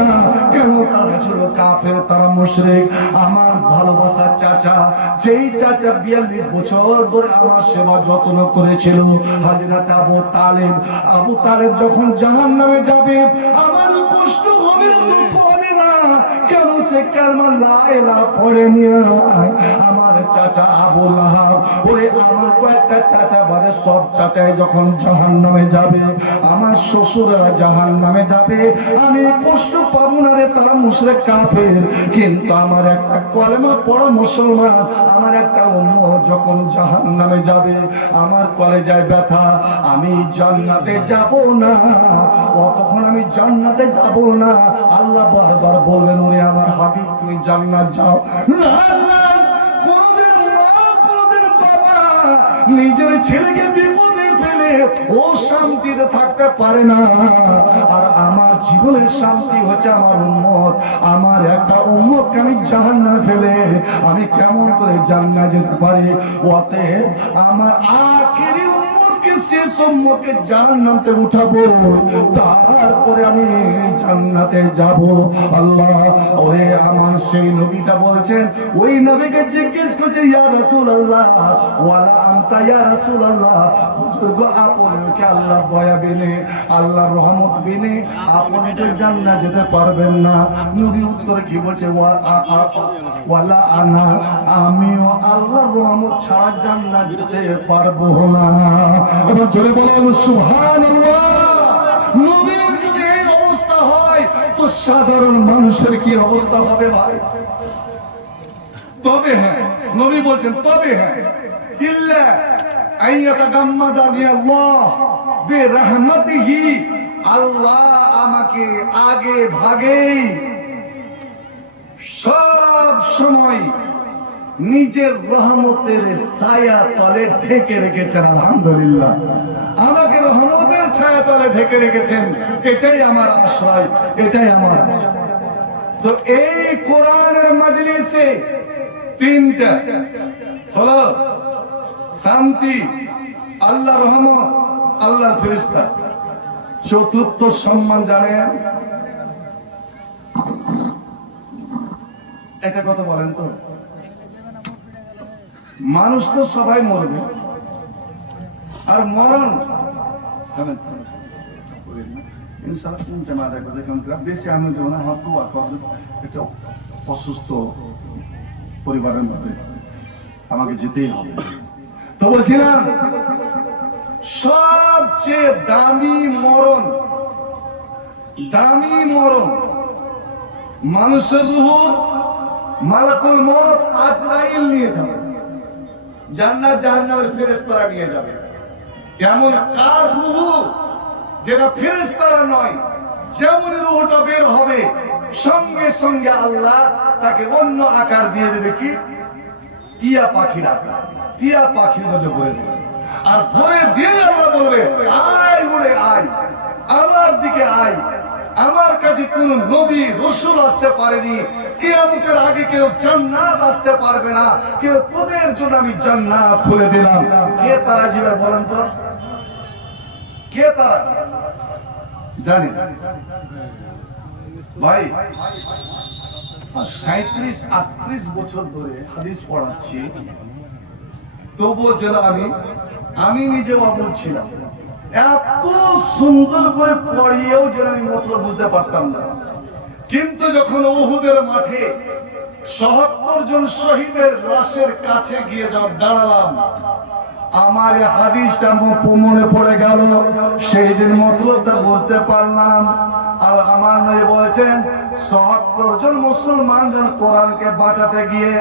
কেন? তারা ছিল কাফের, তারা মুশরিক। আমার ভালোবাসার চাচা, যেই চাচা 42 বছর ধরে আমার সেবা যত্ন করেছিল, হযরত আবু তালেব, আবু তালেব যখন জাহান্নামে যাবে, আমার কষ্ট হবে, দুঃখ হবে না। কেন? সে কালমা লা ইলাহা পড়ে নিয়ে আমার চাচা আবু লাহাব, ওরে আমার কয়েকটা চাচা বাদে সব চাচাই যখন জাহান্নামে যাবে, আমার শ্বশুরেরা জাহান্নামে যাবে, আমি কষ্ট পাবো না রে, তারা মুশরিক কাফের। কিন্তু আমার একটা কলেমা পড়া মুসলমান, আমার একটা উম্মত যখন জাহান্নামে যাবে, আমার কলেজায় ব্যথা, আমি জান্নাতে যাব না, তখন আমি জান্নাতে যাব না। আল্লাহ বারবার বলবেন, ওরে আমার হাবিব তুমি জান্নাত যাও না। কোনদিন মা কোনদিন বাবা নিজের ছেলেকে বিপদে ফেলে ও শান্তিতে থাকতে পারে না। আর আমার জীবনের শান্তি হচ্ছে আমার উম্মত, আমার একটা উম্মতকে আমি জাহান্নামে ফেলে আমি কেমন করে জান্নাতে যেতে পারি? অতএব আমার আখেরি উম্মতকে, শেষ উম্মতকে জাহান্নামে উঠাবো, তারপরে আমি জান্নাতে যাব। আল্লাহ, ওরে আমার সেই নবীটা বলছেন, ওই নবীকে জিজ্ঞেস করছে, ইয়া রাসূলুল্লাহ ওয়ালা আনতা ইয়া রাসূলুল্লাহ, হুজুর গো আপনি কি আল্লাহর দয়া বিনে, আল্লাহর রহমত বিনে আপনি তো জান্নাত যেতে পারবেন না? নবী উত্তরে কি বলছে, ওয়ালা আনা, আমিও আল্লাহর রহমত ছাড়া জান্নাত যেতে পারবো না। এবার জোরে বলেন সুবহানাল্লাহ। নবীর যদি এই অবস্থা হয় তো সাধারণ মানুষের কি অবস্থা হবে ভাই? তবে হ্যাঁ, নবী বলছেন তবে হ্যাঁ, ইল্লা আইয়াতাগাম্মাদানি আল্লাহ বিরহমাতিহি, আল্লাহ আমাকে আগে ভাগেই সব সময় নিজের রহমতের ছায়া তলে ঢেকে রেখেছেন। আলহামদুলিল্লাহ, আমাকে রহমতের ছায়া তলে ঢেকে রেখেছেন, এটাই আমার আশ্রয়, এটাই আমার আশ্রয়। তো এই কোরআনের মাজলিসে তিনটা হলো শান্তি, আল্লাহ রহমত, আল্লাহর ফেরেশতা। চতুর্থ সম্মান জানেন? একটা কথা বলেন তো, মানুষ তো সবাই মরবে, আর মরণ বেশি আমি একটা অসুস্থ পরিবারের মধ্যে আমাকে যেতেই হবে। তো বলছিলাম সবচেয়ে দামি মরণ, দামি মরণ মানুষের রূহ মালাকুল মউত আজরাইল নিয়ে যাবে, জান্নাত জাহান্নামের ফেরেশতারা নিয়ে যাবে। এমন কার রূহ যেটা ফেরেশতারা নয়, যেমন রূহটা বের হবে সঙ্গে সঙ্গে আল্লাহ তাকে অন্য আকার দিয়ে দেবে, কি টিয়া পাখির আকার, টিয়া পাখির মধ্যে ভরে দেবে। আর ভরে দিয়ে আল্লাহ বলবে, আয় উড়ে আয়, আমার দিকে আয়, আমার কাছে কোন নবী রাসূল আসতে পারেনি, কিয়ামতের আগে কেউ জান্নাত আসতে পারবে না, কেউ তোদের জন্য আমি জান্নাত খুলে দিলাম। কে তারা জীবন বলেন তো, কে তারা? জানি ভাই, 37-38 বছর ধরে হাদিস পড়াচ্ছি, তবুও যেন আমি নিজে অবুঝ ছিলাম। এত সুন্দর করে পড়িয়েও যেন আমি মতলব বুঝতে পারতাম না। কিন্তু যখন উহুদের মাঠে ৭৭ জন শহীদের লাশের কাছে গিয়ে যখন দাঁড়ালাম, আমার হাদিসটা মনে পড়ে গেল, সেই দিন মতলবটা বুঝতে পারলাম। আর আমার নবী বলেছেন ৭৭ জন মুসলমান যেন কোরআনকে বাঁচাতে গিয়ে,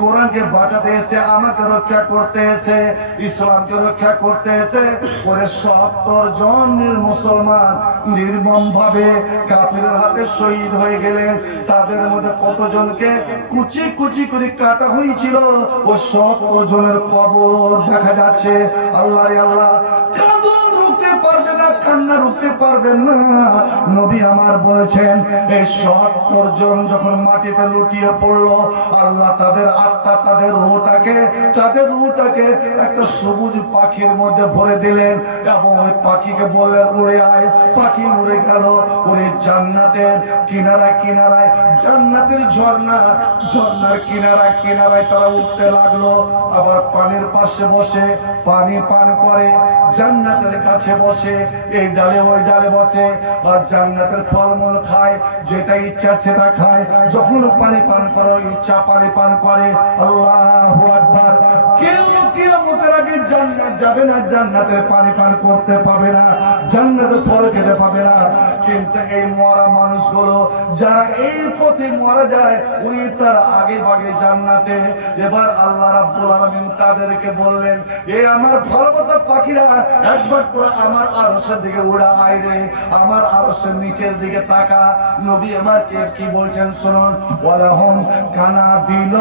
কোরআনকে বাঁচাতে এসে, আমাকে রক্ষা করতে এসে, ইসলামকে রক্ষা করতে এসে, ওরে ৭০ জন মুসলমান নির্মম ভাবে কাফিরের হাতে শহীদ হয়ে গেলেন। তাদের মধ্যে কতজনকে কুচি কুচি করে কাটা হয়েছিল, ও ৭০ জনের কবর দেখা যাচ্ছে। আল্লাহ রে আল্লাহ, কাঁদন রুখতে পারবে না, কান্না রুখতে পারবেন না। নবী আমার বলছেন, এই ৭০ জন যখন মাটিতে লুটিয়ে পড়লো, আল্লাহ তাদের আত্মা, তাদের রূহটাকে একটা সবুজ পাখির মধ্যে ভরে দিলেন, এবং ওই পাখিকে বললেন উড়ে আয়। পাখি উড়ে গেল, ওরে জান্নাতের কিনারায় কিনারায়, জান্নাতের ঝর্ণার কিনারায় কিনারায় তারা উঠতে লাগলো। আবার পানির পাশে বসে পানি পান করে, জান্নাতের কাছে বসে এই ডালে ওই ডালে বসে আর জান্নাতের ফলমূল খায়, যেটা ইচ্ছা সেটা খায়, যখন পানি পান করার ইচ্ছা পানি পান করে। আল্লাহু আকবার। কেউ কিয়ামতের আগে জান্নাত যাবে না, জান্নাতের পানি পান করতে পাবে না, জান্নাতের ফল খেতে পাবে না। কিন্তু এই মরা মানুষগুলো যারা এই পথে মারা যায় ওই তারা আগে ভাগে জান্নাতে। এবার আল্লাহ রাব্বুল আলামিন তাদেরকে বললেন, এ আমার ভালোবাসা পাখিরা, একবার করে আমার আরশের দিকে উড়া আয় রে, আমার আরশের নিচের দিকে তাকা। নবী আমার কি বলছেন শুনুন, ওয়ালাহুম কানাদিল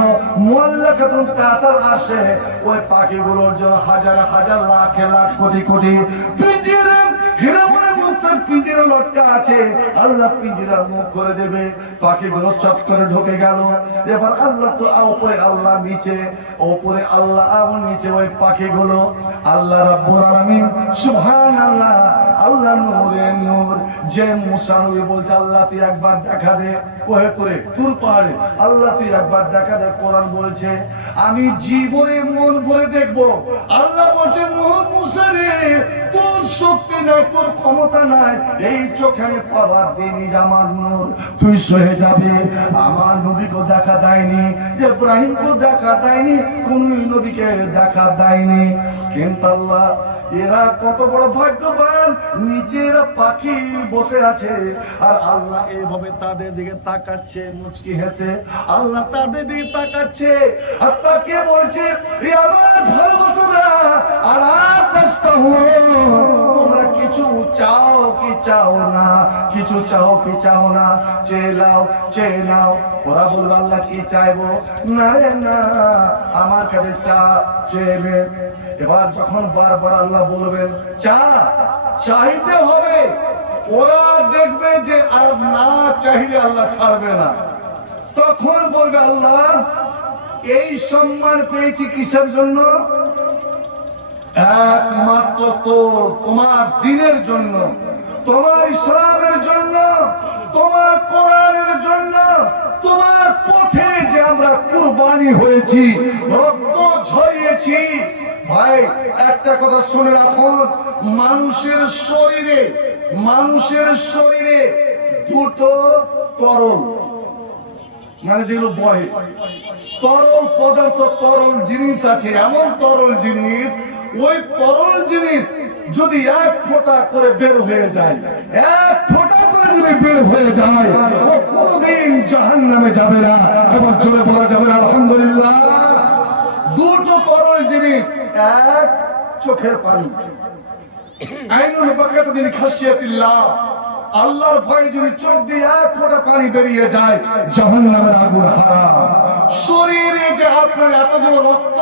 মুআল্লাকাতুন তাতাল আরশে, ওই পাখিগুলোর জন্য হাজার হাজার লাখ লাখ কোটি কোটি পিঞ্জিরা, হীরামণি মুক্তার পিঞ্জিরা লটকা আছে। আল্লাহ পিঞ্জিরার মুখ করে দেবে, পাখিগুলো চট করে ঢুকে গেল। এবার আল্লাহ তো উপরে, আল্লাহ নিচে, উপরে আল্লাহ আবার নিচে ওই পাখিগুলো। আল্লাহ রাব্বুল আলামিন সুবহানাল্লাহ, আল্লাহ নূরে নূর। যে মুসা নবী বলছে আল্লাহ তুই একবার দেখা দে, কোহে তোরে তুর পাহাড়ে, আল্লাহ তুই একবার দেখা দে। কোরআন বলছে আমি জীবনে মন ভরে দেখবো। আল্লাহ বলছে মুসা রে, তোর শক্তি নাই, তোর ক্ষমতা নাই, এই চোখে আমি পাওয়ার দিনই আমার নূর, তুই সহে যাবে। আমার নবীকে দেখা দেয়নি, ইব্রাহিমকে দেখা দেয়নি, কোন নবীকে দেখা দেয়নি। কিন্তু আল্লাহ, এরা কত বড় ভাগ্যবান, নিচে এরা পাখি বসে আছে আর আল্লাহ এইভাবে তাদের দিকে তাকাচ্ছে, মুচকি হেসে আল্লাহ তাদের দিকে তাকাচ্ছে আর তাকে বলছে, এ আমার ভালোবাসারা, আর তোমরা কিছু চাও কি চাও না, কিছু চাও কি চাও না, চেয়ে নাও চেয়ে নাও। ওরা বলবে আল্লাহ কি চাইবো, না রে না, আমার কাছে চা চেয়ে। এবার যখন বারবার আল্লাহ বলবেন চা, চাইতে হবে, ওরা দেখবে যে আর না চাইলে আল্লাহ ছাড়বে না। তখন বলবে আল্লাহ এই সম্মান পেয়েছি কিসের জন্য, একমাত্র তোমার দ্বীনের জন্য, তোমার ইসলামের জন্য, তোমার কোরআনের জন্য, তোমার পথে যে আমরা কুরবানি হয়েছি, রক্ত ঝরিয়েছি। ভাই একটা কথা শুনে রাখুন, মানুষের শরীরে দুটো তরল, মানে যেগুলো বহে, তরল পদার্থ, তরল জিনিস আছে, এমন তরল জিনিস, ওই তরল জিনিস যদি এক ফোঁটা করে বের হয়ে যায়, এক ফোঁটা করে যদি বের হয়ে যায়, ও কোনদিন জাহান্নামে যাবে না। আবার জোরে বলা যাবে না আলহামদুলিল্লাহ। দুটো তরল জিনিস, এক চোখের পানি, আইনুল বাকাত মিন খাশিয়াতিল্লাহ, আল্লাহর ভয় যদি চোখ দিয়ে এক ফোঁটা পানি বেরিয়ে যায়, জাহান্নামের আগুন হারাম। শরীরে যে আপনার এতগুলো রক্ত,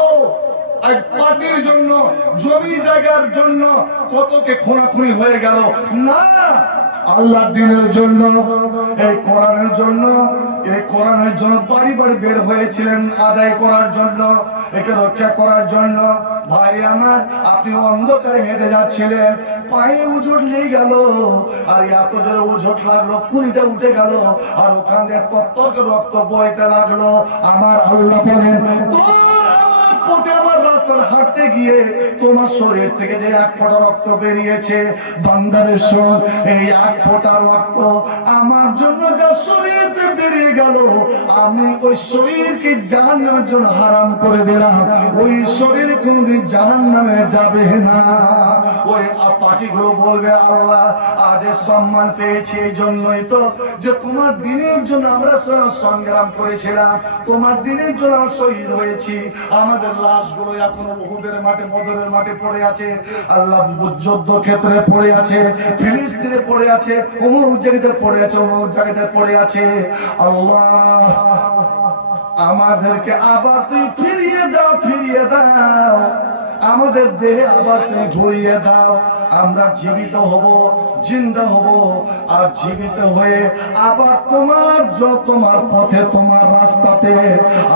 আজ পার্টির জন্য, জমি জায়গার জন্য কতকে খুনাখুনি হয়ে গেল, না, আল্লাহর দ্বীনের জন্য, এই কোরআনের জন্য, এই কোরআনের জন্য বাড়ি বাড়ি বের হয়েছিলেন আদায় করার জন্য, একে রক্ষা করার জন্য। ভাই আমার, আপনি অন্ধকারে হেঁটে যাচ্ছিলেন, পায়ে উজট লেগে গেল, আর এত জোরে উজট লাগলো, কুনিটা উঠে গেল, আর ওখান দিয়ে তত্ত্বকে রক্ত বইতে লাগলো। আমার আল্লাহ বলেন, আমার রাস্তার হাঁটতে গিয়ে তোমার শরীর থেকে যে এক ফোঁটা রক্ত বেরিয়েছে, বান্দারের শোন, এই এক ফোঁটা রক্ত আমার জন্য যা শরীরতে বেরিয়ে গেল, আমি ওই শরীরকে জাহান্নামের জন্য হারাম করে দিলাম, ওই শরীর কোনদিন জাহান্নামে যাবে না। ওই পাখিগুলো বলবে আল্লাহ আজ সম্মান পেয়েছি এই জন্যই তো, যে তোমার দ্বীনের জন্য আমরা সংগ্রাম করেছিলাম, তোমার দ্বীনের জন্য শহীদ হয়েছি, আমাদের লাশগুলো এখনো উহুদের মাঠে, বদরের মাঠে পড়ে আছে, আল্লাহ যুদ্ধ ক্ষেত্রে পড়ে আছে, ফিলিস্তিনে পড়ে আছে, অমুক জায়গাতে পড়ে আছে, অমুক জায়গাতে পড়ে আছে। আল্লাহ আমাদেরকে আবার তুই ফিরিয়ে দাও, ফিরিয়ে দাও, আমাদের দেহে আবার তুমি ঘুরিয়ে দাও, আমরা জীবিত হব, জিন্দা হব, আর জীবিত হয়ে আবার তোমার পথে, তোমার রাস্তাতে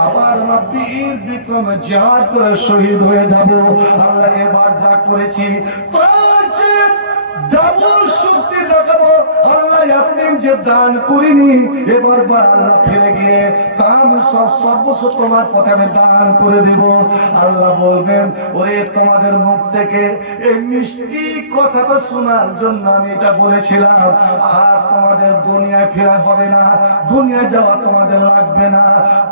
আবার বীর বিক্রমে জিহাদ করে শহীদ হয়ে যাব। আল্লাহ এবার যা করেছি তার চেয়ে ডাবল শক্তি দেখাবো। আল্লাহ এতদিন যে দান করিনি, এবার আল্লাহ ফিরে গিয়ে তাম সর্বস্ব তোমার পথে আমি দান করে দেব। আল্লাহ বলবেন, ওরে তোমাদের মুখ থেকে এই মিষ্টি কথাটা শোনার জন্য আমি এটা বলেছিলাম। আর তোমাদের দুনিয়ায় ফেরা হবে না, দুনিয়া যাওয়া তোমাদের লাগবে না,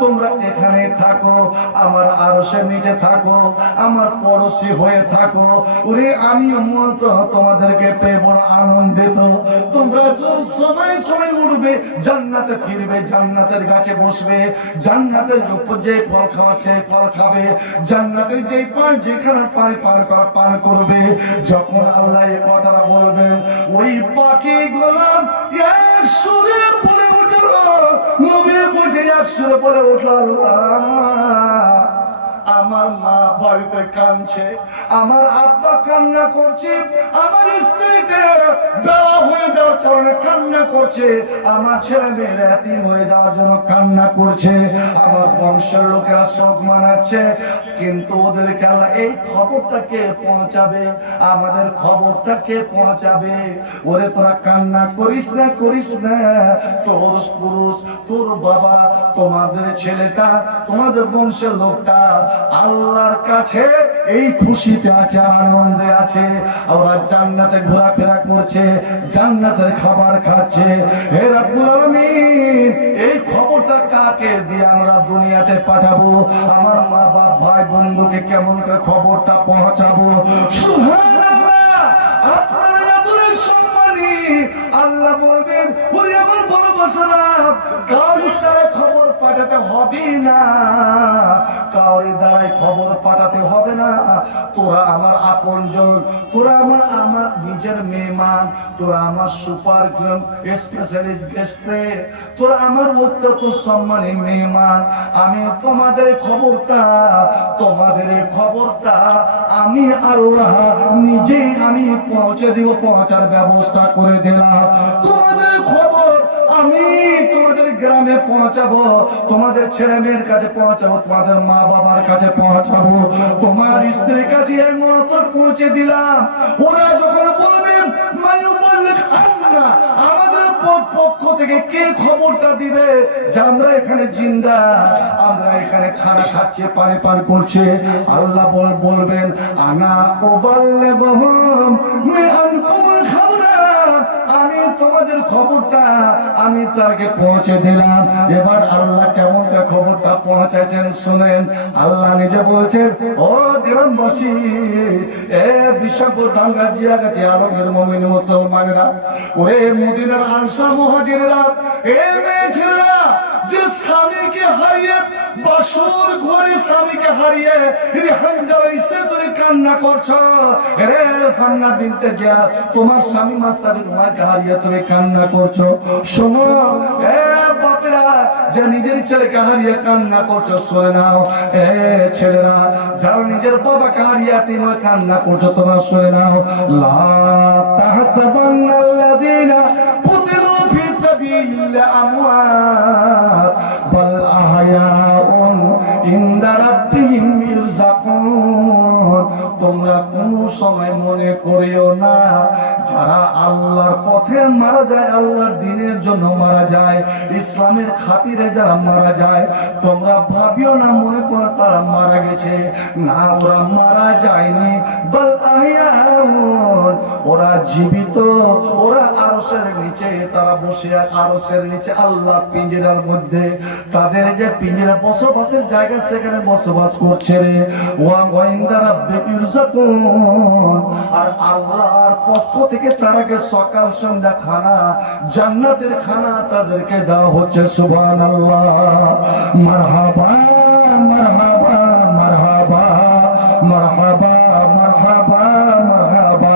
তোমরা এখানে থাকো, আমার আরশের নিচে থাকো, আমার পড়োশি হয়ে থাকো। ওরে আমি মত তোমাদেরকে পেয়ে বড় আনন্দিত। তোমরা সময় সময় উঠবে, জান্নাতে ফিরবে, জান্নাতের গাছে বসবে, জান্নাতের যে ফল খাওয়া সে ফল খাবে, জান্নাতের যে পান যেখানে পানি পান করা পান করবে। যখন আল্লাহ এই কথাটা বলবেন, ওই পাখি গোলাম এক সুরে বলে উঠল, নবী বুঝে এক সুরে বলে উঠল, আল্লাহ আমার মা বাড়িতে কাঁদছে, আমার আব্বা কান্না করছে, আমার স্ত্রীতে বেড়া হয়ে যাওয়ার কারণে কান্না করছে, আমার ছেলে মেয়েরা এতিম হয়ে যাওয়ার জন্য কান্না করছে, আমার বংশের লোকেরা শোক মানাচ্ছে। কিন্তু ওদেরকে আল্লাহ এই খবরটা কে পৌঁছাবে? আমাদের খবরটা কে পৌঁছাবে? ওরে তোরা কান্না করিস না, করিস না, তোর পুরুষ, তোর বাবা, তোমাদের ছেলেটা, তোমাদের বংশের লোকটা আল্লাহর কাছে এই খুশিতে আছে, আনন্দে আছে। ওরা জান্নাতে ঘোরাফেরা করছে, জান্নাতের খাবার খাচ্ছে। হে রব্বুল আলামিন, এই খবরটা কাকে দিয়ে আমরা দুনিয়াতে পাঠাবো? আমার মা বাপ ভাই বন্ধুকে কেমন করে খবরটা পৌঁছাবো? সুবহানাল্লাহ, আপনারা আদরের সম্মানী আল্লাহ বলবেন, ওরে আমার ভালোবাসারা, কাউরি দ্বারা খবর পাঠাতে হবে না, কাউরি দ্বারাই খবর পাঠাতে হবে না। তোরা আমার আপনজন, তোরা আমার নিজের মেহমান, তোরা আমার সুপার স্পেশালিস্ট গেস্ট, তোরা আমার অত্যন্ত সম্মানী মেহমান। আমি তোমাদের খবরটা আমি আল্লাহ নিজেই আমি পৌঁছে দিব, পৌঁছার ব্যবস্থা করে দিলাম। তোমাদের খবর আমি তোমাদের গ্রামে পৌঁছাবো, তোমাদের ছেলে মেয়ের কাছে পৌঁছাবো, তোমাদের মা বাবার কাছে পৌঁছাবো, তোমার স্ত্রীর কাছে এর মতো পৌঁছে দিলাম। ওরা যখন বলবেন মায়ু বললে আল্লাহ, আমাদের পক্ষ থেকে কে খবরটা দিবে যে আমরা এখানে জিন্দা, আমরা এখানে খানা খাচ্ছি, পানি পান করছে? আল্লাহ বলবেন, আনা ও বললে বহুম আনকুমুল খাবরা, আমি তোমাদের খবরটা আমি তাকে পৌঁছে দিলাম। এবার আল্লাহ কেমন খবরটা পৌঁছাইছেন শুনেন। আল্লাহ নিজে বলছেন, ও গ্রামবাসী, এ বিশাখ দাঙ্গা জিয়া গেছে আলমের মুমিন মুসলমানেরা, ওরে মদিনার আনসার মুহাজিরেরা, এ মেয়ে ছেলেরা, যে স্বামীকে হারিয়ে বাসর ঘরে স্বামীকে হারিয়ে হানজালা স্ত্রী তুমি কান্না করছো, রে হান্না বিনতে জিয়া, তোমার স্বামী মাসাবি তোমাকে হারিয়ে তুমি কান্না করছো। শোনো এ বাপেরা, যে নিজের ছেলেকে হারিয়ে কান্না করছো, শুনে নাও। এ ছেলেরা, যারা নিজের বাবাকে হারিয়ে তুমি কান্না করছো, তোমরা শুনে নাও। লা তাহসাবান্নাল্লাযিনা কুতিলু ফি সাবিলিল্লাহি আমওয়াত বাল আহয়াউন ইনদা রাব্বিহিম ইরযাকুন। তোমরা কোন সময় মনে করিও না, যারা আল্লাহর পথে মারা যায়, আল্লাহর দ্বীনের জন্য মারা যায়, ইসলামের খাতিরে যারা মারা যায়, তোমরা ভাবিও না, মনে করো তারা মারা গেছে। না, ওরা মারা যায়নি, বাল আহয়াউন, ওরা জীবিত, ওরা আরশের নিচে, তারা বসে আরশের নিচে আল্লাহর পিঞ্জরার মধ্যে, তাদের যে পিঞ্জরা বসবাসের জায়গা সেখানে বসবাস করছে রে। আর আল্লাহর পক্ষ থেকে তারাকে সকাল সন্ধ্যা খানা, জান্নাতের খানা তাদেরকে দেওয়া হচ্ছে। সুবহানাল্লাহ, মারহাবা মারহাবা মারহাবা মারহাবা মারহাবা মারহাবা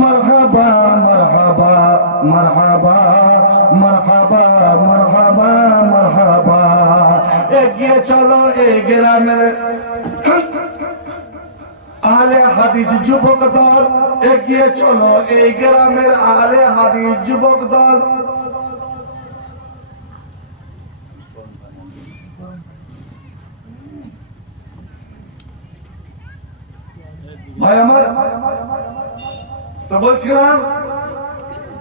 মারহাবা মারহাবা মারহাবা মারহাবা মারহাবা মারহাবা। এগিয়ে চলো এই গ্রামের আহলে হাদিস যুবক দল, এগিয়ে চলো এই গ্রামের আহলে হাদিস যুবক দল। ভাই আমার, তো বলছিলাম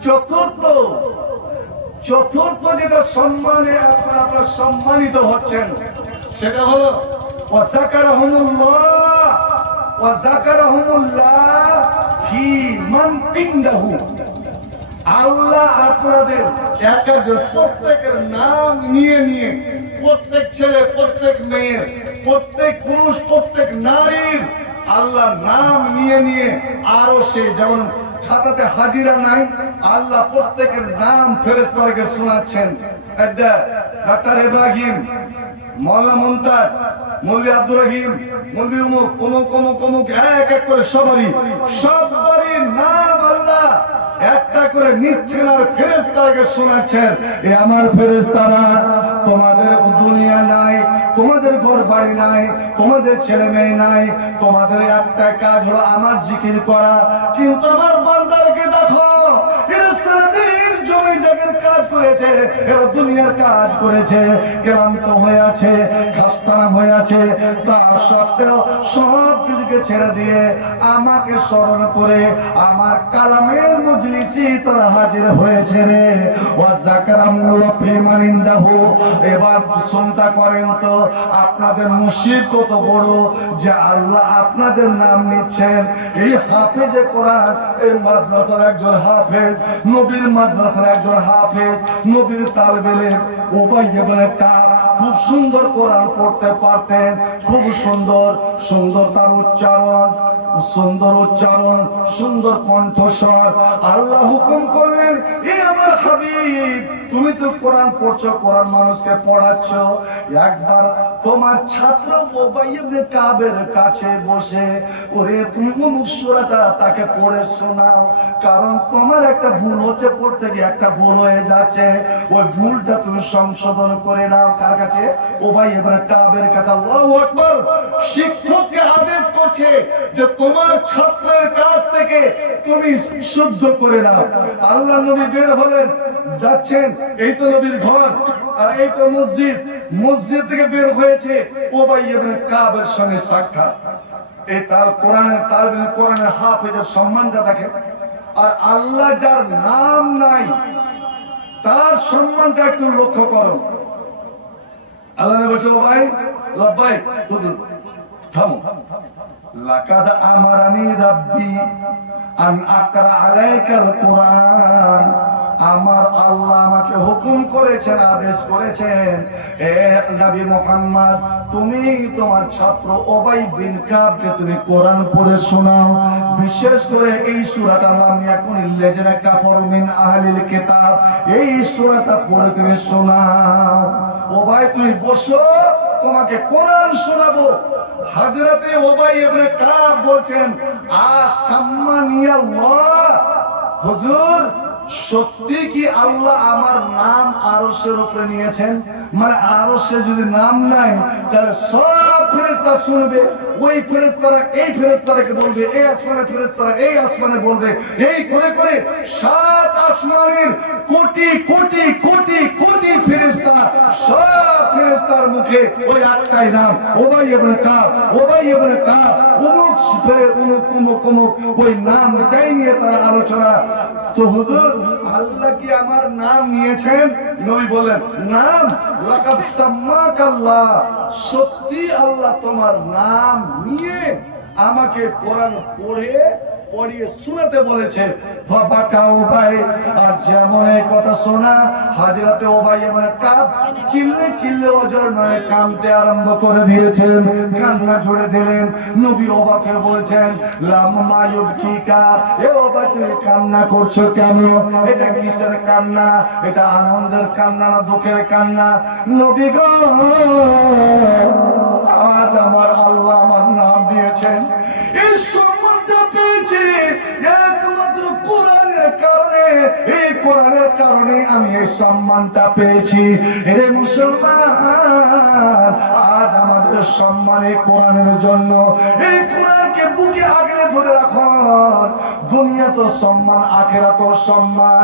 চতুর্থ যেটা সম্মানে আপনারা সম্মানিত হচ্ছেন সেটা হলো আল্লাহ আপনাদের এক একজন প্রত্যেকের নাম নিয়ে নিয়ে, প্রত্যেক ছেলে, প্রত্যেক মেয়ের, প্রত্যেক পুরুষ, প্রত্যেক নারীর আল্লাহ নাম নিয়ে নিয়ে আরো সে যেমন খাতাতে হাজিরা নাই, আল্লাহ প্রত্যেকের নাম ফেরেশতাকে শোনাচ্ছেন। ডাক্তার ইব্রাহিম, মৌলানা মুমতাজ, মৌলভী আব্দুর রহিম, মৌলভী অমুক অমুক অমুক অমুক, এক এক করে সবারই নাম আল্লাহ একটা করে নিচ্ছেন আর ফেরেশতাকে শোনাচ্ছেন। এ আমার ফেরেশতারা, তোমাদের দুনিয়া নাই, তোমাদের ঘর বাড়ি নাই, তোমাদের ছেলে মেয়ে নাই, তোমাদের একটা কাজ হলো আমার জিকির করা, কিন্তু আমার বান্দারকে দেখো এরা সারাদিন জমি জায়গার কাজ করেছে, এরা দুনিয়ার কাজ করেছে, ক্লান্ত হয়ে আছে, খাস্তানা হয়ে আছে, তা সত্ত্বেও সব কিছুকে ছেড়ে দিয়ে আমাকে স্মরণ করে আমার কালামের মজলিসে তারা হাজির হয়েছে রে। ওয়া যাকারামুল ফিমানিন্দাহু। এবার চিন্তা করেন তো আপনাদের মুশরিক কত বড় যে আল্লাহ আপনাদের নাম নিচ্ছেন। এই হাফেজে কোরআন, এই মাদ্রাসার একজন হাফেজ, নবীর মাদ্রাসার একজন হাফেজ, নবীর তালেবে ইলম উবাই ইবনে কাব খুব সুন্দর কোরআন পড়তে পারতেন, খুব সুন্দর সুন্দর তার উচ্চারণ, সুন্দর কণ্ঠস্বর। আল্লাহ হুকুম করলেন, এ আমার হাবিব, তুমি তো কোরআন পড়ছো, কোরআন মানুষকে পড়াচ্ছ, একবার তোমার ছাত্র উবাই ইবনে কাবের কাছে বসে ওরে তুমি অমুক সূরাটা তাকে পড়ে শোনাও, কারণ তোমার একটা ভুল হচ্ছে, পড়তে গিয়ে একটা ভুল হয়ে যাচ্ছে, ওই ভুলটা তুমি সংশোধন করে নাও। কার কাছে? উবাই ইবনে কাবের কাছে। আল্লাহু আকবার। শিক্ষককে আদেশ করছে যে তোমার ছাত্রের কাছ থেকে তুমি শুদ্ধ করে নাও। আল্লাহ নবী বের হলেন, যাচ্ছেন, এই তো নবীর ঘর আর এই তো মসজিদ, মসজিদ থেকে বের হয়েছে উবাই ইবনে কাবের সঙ্গে সাক্ষাৎ। এই তার কোরআনের হাফেজের সম্মানটা দেখে। আর আল্লাহ যার নাম নাই তার সম্মানটা একটু লক্ষ্য করো। আল্লাহ বলছে, ভাই লাব্বাইক, হুজুর থামো। লাকাদ আমারানি রাব্বি আন আকরা আলাইকাল কুরআন। আমার আল্লাহ আমাকে হুকুম করেছেন, আদেশ করেছেন, এ নবী মুহাম্মদ, তুমি তোমার ছাত্র উবাই বিন কাবকে তুমি কোরআন পড়ে শোনাও। বিশেষ করে এই সূরাটার নাম ইয়াকুনিল্লাযিনা কাফারু মিন আহলিল কিতাব, এই সূরাটা পড়ে তুমি শোনাও। উবাই তুমি বসো, তোমাকে কোরআন শোনাবো। হযরতে উবাই ইবনে কাব বলছেন, আসাম্মানিয়াল্লাহ, হুজুর সত্যি কি আল্লাহ আমার নাম আরশের উপরে নিয়েছেন? মানে আরশে যদি নাম নাই তাহলে সব ফেরেশতা শুনবে, ওই ফেরেশতারা এই ফেরেশতাকে বলবে, এই আসমানের ফেরেশতারা এই আসমানে বলবে, এই করে করে সাত আসমানের কোটি কোটি কোটি কোটি ফেরেশতা, সব ফেরেশতার মুখে ওই একটাই নাম, উবাই ইবনে কাব, উবাই ইবনে কাব, অমুক ফেরে অমুক অমুক অমুক, ওই নামটাই নিয়ে তারা আলোচনা। তো হুজুর আল্লাহ কি আমার নাম নিয়েছেন? নবী বলেন, নাম লাকাদ সাম্মাকাল্লাহ, সত্যি আল্লাহ তোমার নাম নিয়ে আমাকে কোরআন পড়িয়ে শোনাতে বলেছে। বাবাটা উবাই, আর যেমন এই কথা শোনা হযরতে উবাই ইবনে কাব চিল্লে ওজর নয় কাঁদতে আরম্ভ করে দিয়েছেন, কান্না জুড়ে দিলেন। নবী অবাকে বলছেন, লাম্মা ইউবকিকা, এ উবাই তুমি কান্না করছো কেন? এটা কিসের কান্না? এটা আনন্দের কান্না না দুঃখের কান্না? নবী গো, আজ আমার আল্লাহ আমার নাম দিয়েছেন, এই সম্মানটা পেয়েছি একমাত্র কোরআনের কারণে। এই কোরআনের কারণে আমি এই সম্মানটা পেয়েছি। হে মুসলমান, আজ আমাদের সম্মান এই কোরআনের জন্য। এই কোরআনকে বুকে আগলে ধরে রাখুন। দুনিয়া তো সম্মান, আখেরাত সম্মান।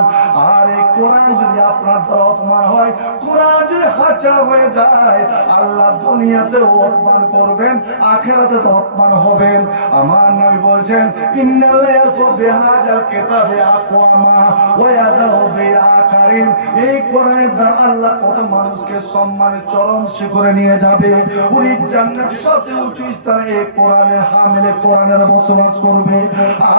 আর এই কোরআন যদি আপনার দ্বারা অপমান হয়, কোরআন যদি হাঁচা হয়ে যায়, আল্লাহ দুনিয়াতে অপমান করবেন, আখেরাতে তো অপমান হবেন। আমার নবী বলছেন, ইন্নাল্লাহু বিহাযাল কিতাবি আকওয়ামা ওয়া ইয়াদাহু বিআকারিন। এই কোরআনের দ্বারা আল্লাহ কত মানুষকে সম্মানের চরম শিখরে নিয়ে যাবে। ওই জান্নাত সবচেয়ে উঁচু স্থানে এই কোরআনের হামিলে কোরআনের বসবাস করবে।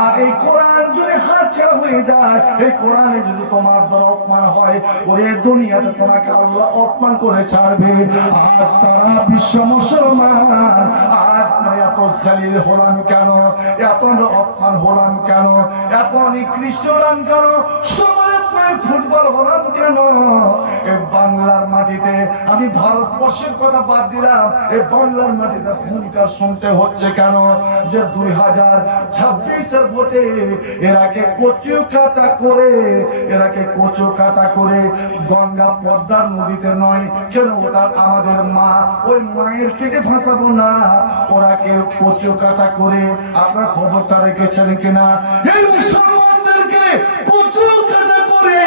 আর এই কোরআন যদি হাঁচা হয়ে যায়, এই কোরআনে যদি তোমার দ্বারা অপমান হয়, ওই দুনিয়াতে তোমাকে আল্লাহ অপমান করে ছাড়বে। আজ সারা বিশ্ব মুসলমান, আজ আমরা এত জালিল হলাম কেন, এত অপমান হলাম কেন, এত নিকৃষ্ট হলাম কেন, ফুটবল হলাম কেন? এই বাংলার মাটিতে, আমি ভারতবর্ষের কথা বাদ দিলাম, এই বাংলার মাটিতে হুঙ্কার শুনতে হচ্ছে কেন? যে 2026-এর ভোটে এরাকে কচু কাটা করে, এরাকে কচু কাটা করে গঙ্গা পদ্মা নদীতে নয় কেন, ওটা আমাদের মা, ওই মায়ের পেটে ভাসাবো না, ওরাকে কচু কাটা করে। আপনার খবরটা রেখেছেন কিনা? এই মুসলমানদেরকে কচু কাটা করে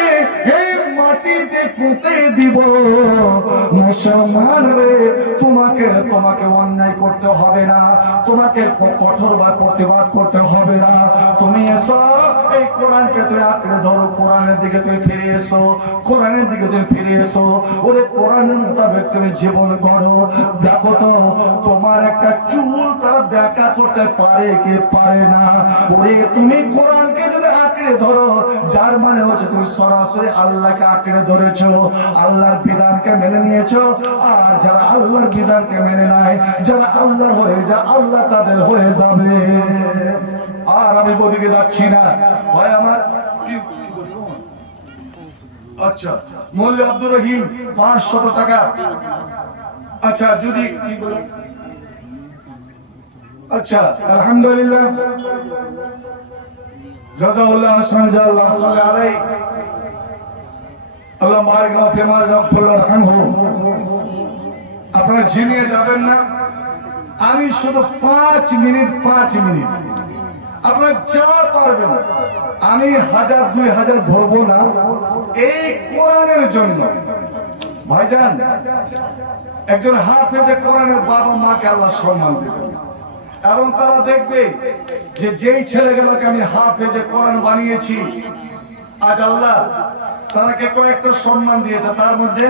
এই মাটিতে পুঁতে দিব। মুসলমান রে, তোমাকে অন্যায় করতে হবে না, তোমাকে কঠোর বা প্রতিবাদ করতে হবে না। তুমি এসো, এই কোরআনকে তুমি আঁকড়ে ধরো, কোরআনের দিকে তুমি ফিরে এসো, কোরআনের দিকে তুমি ফিরে এসো। ওরে কোরআনের মোতাবেক তুমি জীবন গড়ো। দেখো তো, তোমার একটা চুল তারা ব্যাখ্যা করতে পারে কি পারে না? ওরে তুমি কোরআনকে যদি আঁকড়ে ধরো, যার মানে হচ্ছে তুমি সরাসরি আল্লাহকে আঁকড়ে ধরেছো, আল্লাহর বিধানকে মেনে নিয়েছো। আর যারা আল্লাহর বিধানকে মেনে নেয়, যারা আল্লাহর হয়ে যায়, আল্লাহ তাদের হয়ে যাবে। আর আমি ওদিকে যাচ্ছি না ভাই। আমার আচ্ছা, মৌলভী আব্দুর রহিম 500 টাকা। আচ্ছা, যদি কি বলে, আচ্ছা, আলহামদুলিল্লাহ, জাযাকাল্লাহু আহসান জাযাল্লাহ সাল্লাল্লাহু আলাইহি আল্লাহ বারিক লাহু ফিমা রাযাকাহুল্লাহু রাহমাহু। আপনারা ঝিমিয়ে যাবেন না, আমি শুধু 5 মিনিট আপনারা যা পারবেন, আমি 1000 2000 ধরবো না এই কোরআনের জন্য। ভাইজান, একজন হাফেজে কোরআনের বাবা মাকে আল্লাহ সম্মান দেবেন, এবং তারা দেখবে যে যেই ছেলেগুলোকে আমি হাফেজে কোরআন বানিয়েছি, আজ আল্লাহ তারাকে কয়েকটা সম্মান দিয়েছে। তার মধ্যে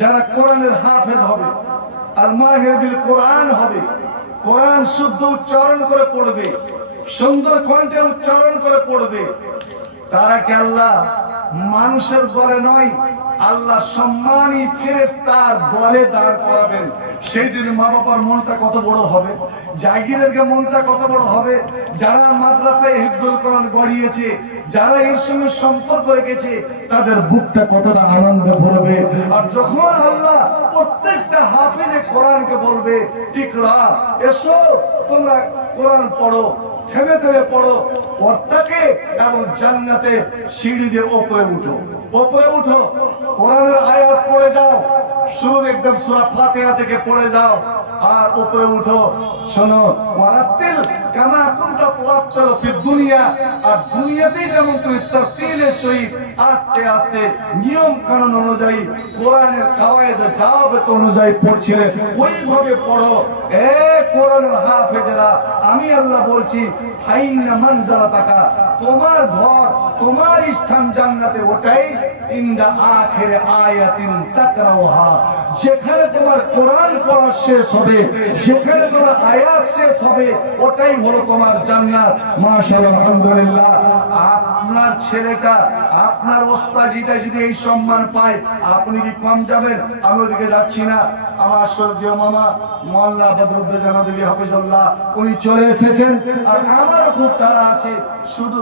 যারা কোরআনের হাফেজ হবে আর মাহির বিল কোরআন হবে, কোরআন শুদ্ধ উচ্চারণ করে পড়বে, সুন্দর কণ্ঠে উচ্চারণ করে পড়বে, তারাকে আল্লাহ মানুষের দলে নয়, আল্লাহ সম্মানী ফেরেশতার দলে দাঁড় করাবেন। সেই দিন মা বাবার মনটা কত বড় হবে, জাগিরের মনটা কত বড় হবে, যারা মাদ্রাসায় হিফজুল কোরআন গড়িয়েছে, যারা এর সঙ্গে সম্পর্ক রেখেছে, তাদের বুকটা কতটা আনন্দে ভরবে। আর যখন আল্লাহ প্রত্যেকটা হাফেজে কোরআনকে বলবে, ইকরা, এসো তোমরা কোরআন পড়ো, থেমে থেমে পড়ো, কর্তাকে, এবং জান্নাতে সিঁড়ি দিয়ে ওপরে উঠো, কোরআনের আয়াত পড়ে যাও, শুরু একদম সূরা ফাতিহা থেকে পড়ে যাও, আর উপরে উঠো। শোনো, ওয়ারাতিল কামা কুনতা তুরাত্তিলু ফিদ দুনিয়া, আর দুনিয়াতেই যেমন তুমি তারতিলের সহিত আস্তে আস্তে নিয়ম কানুন অনুযায়ী কোরআনের কাওয়ায়েদ জাওয়াত অনুযায়ী পড়ছিলে, ওইভাবে পড়ো। এ কোরআনের হাফেজরা, আমি আল্লাহ বলছি, ফাইন্না মানজালাতাকা, তোমার ঘর, তোমার স্থান জান্নাতে ওটাই, ইনদা আখির আয়াতিন তাকরাউহা, যেখানে তোমার কোরআন পড়া শেষ হবে, যেখানে তোমার আয়াত শেষ হবে, ওটাই হলো তোমার জান্নাত। মাশাআল্লাহ, আলহামদুলিল্লাহ। আপনার ছেলেটা, আপনার ওস্তাজিটা যদি এই সম্মান পায়, আপনি কি কম যাবেন? আমি ওদিকে যাচ্ছি না। আমার শ্রদ্ধেয় মামা মোল্লা বদরুদ্দোজা দেবী হাফিজুল্লাহ, উনি চলে এসেছেন, আর আমারও খুব তাড়া আছে। শুধু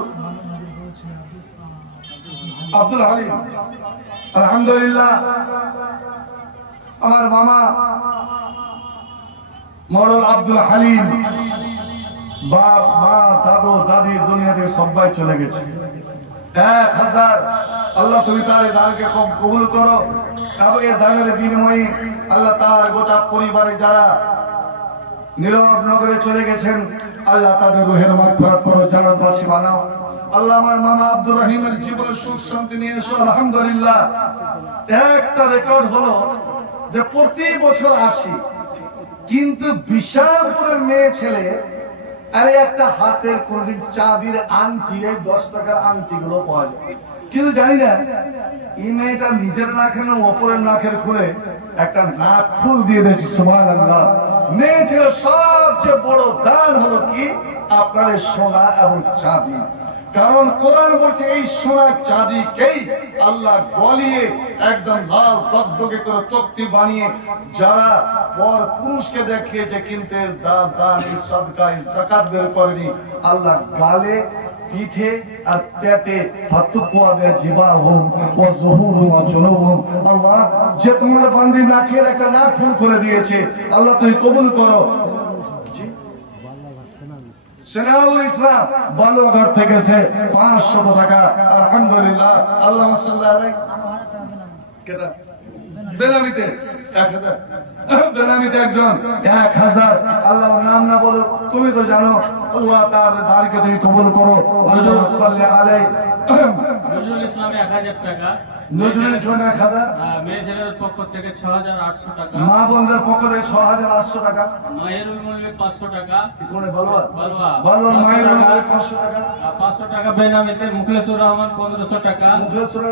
আব্দুল হালিম, আলহামদুলিল্লাহ, আমার মামা মরল আব্দুল হালিম, বাপ মা দাদু দাদি দুনিয়া থেকে সবাই চলে গেছে। 1000 আল্লাহ তুমি তার এই দানকে কবুল করো, এবং এই দানের বিনিময়ে আল্লাহ তার গোটা পরিবারে যারা নীরব নগরে চলে গেছেন, আল্লাহ তাদের রুহের মাগফিরাত করো, জান্নাত জান্নাতবাসী বানাও। আল্লাহ আমার মামা আব্দুর রহিমের জীবনে সুখ শান্তি নিয়ে এসো। আলহামদুলিল্লাহ, একটা রেকর্ড হলো যে প্রতি বছর আসি, কিন্তু বিশালপুরের মেয়ে ছেলে আরে একটা হাতের কোনদিন চাঁদির আংটি, এই 10 টাকার আংটি গুলো পাওয়া যায়, কিন্তু জানি না এই মেয়েটা নিজের নাকের না ওপরের নাকের খুলে একটা নাক ফুল দিয়ে দিয়েছে। সুবহানাল্লাহ। মেয়ে ছেলের সবচেয়ে বড় দান হলো কি? আপনার এই সোনা এবং চাঁদি। কারণ কোরআন বলছে এই সোনা চাঁদিকেই আল্লাহ গলিয়ে একদম লাল দগদগে করে তক্তি বানিয়ে যারা পর পুরুষকে দেখিয়েছে কিন্তু এর দান এই সাদকা এই যাকাত বের করেনি, আল্লাহ গালে পিঠে আর পেটে ফাতুকুয়া জিবাহুম ওয়া যুহুরুম ওয়া জুনুবুম, আল্লাহ যে তোমার বান্দি নাকের একটা নাক ফুল করে দিয়েছে, আল্লাহ তুমি কবুল করো। সেনাউল ইসলাম বালুরঘাট থেকে এসে 500 টাকা, আলহামদুলিল্লাহ। আল্লাহ সাল্লাল্লাহু আলাইহি কেটা বেনামিতে 1000, বেনামিতে একজন 1000। আল্লাহ নাম না বলো, তুমি তো জানো, আল্লাহ তার দারকে তুমি কবুল করো। আল্লাহ সাল্লাল্লাহু আলাইহি। নজরুল ইসলামে 1000 টাকা, নজরুল ইসলাম 1000, মেয়ে ছেলের পক্ষ থেকে 6800 টাকা, মা বোনদের পক্ষ থেকে 6800 টাকা, মায়ের মূল্যে 500 টাকা, কোনে বলবা বালুয়া বলবা মায়ের 500 টাকা, 500 টাকা বেনামিতে মুখলেসুর রহমান 1500 টাকা। মুখলেসুর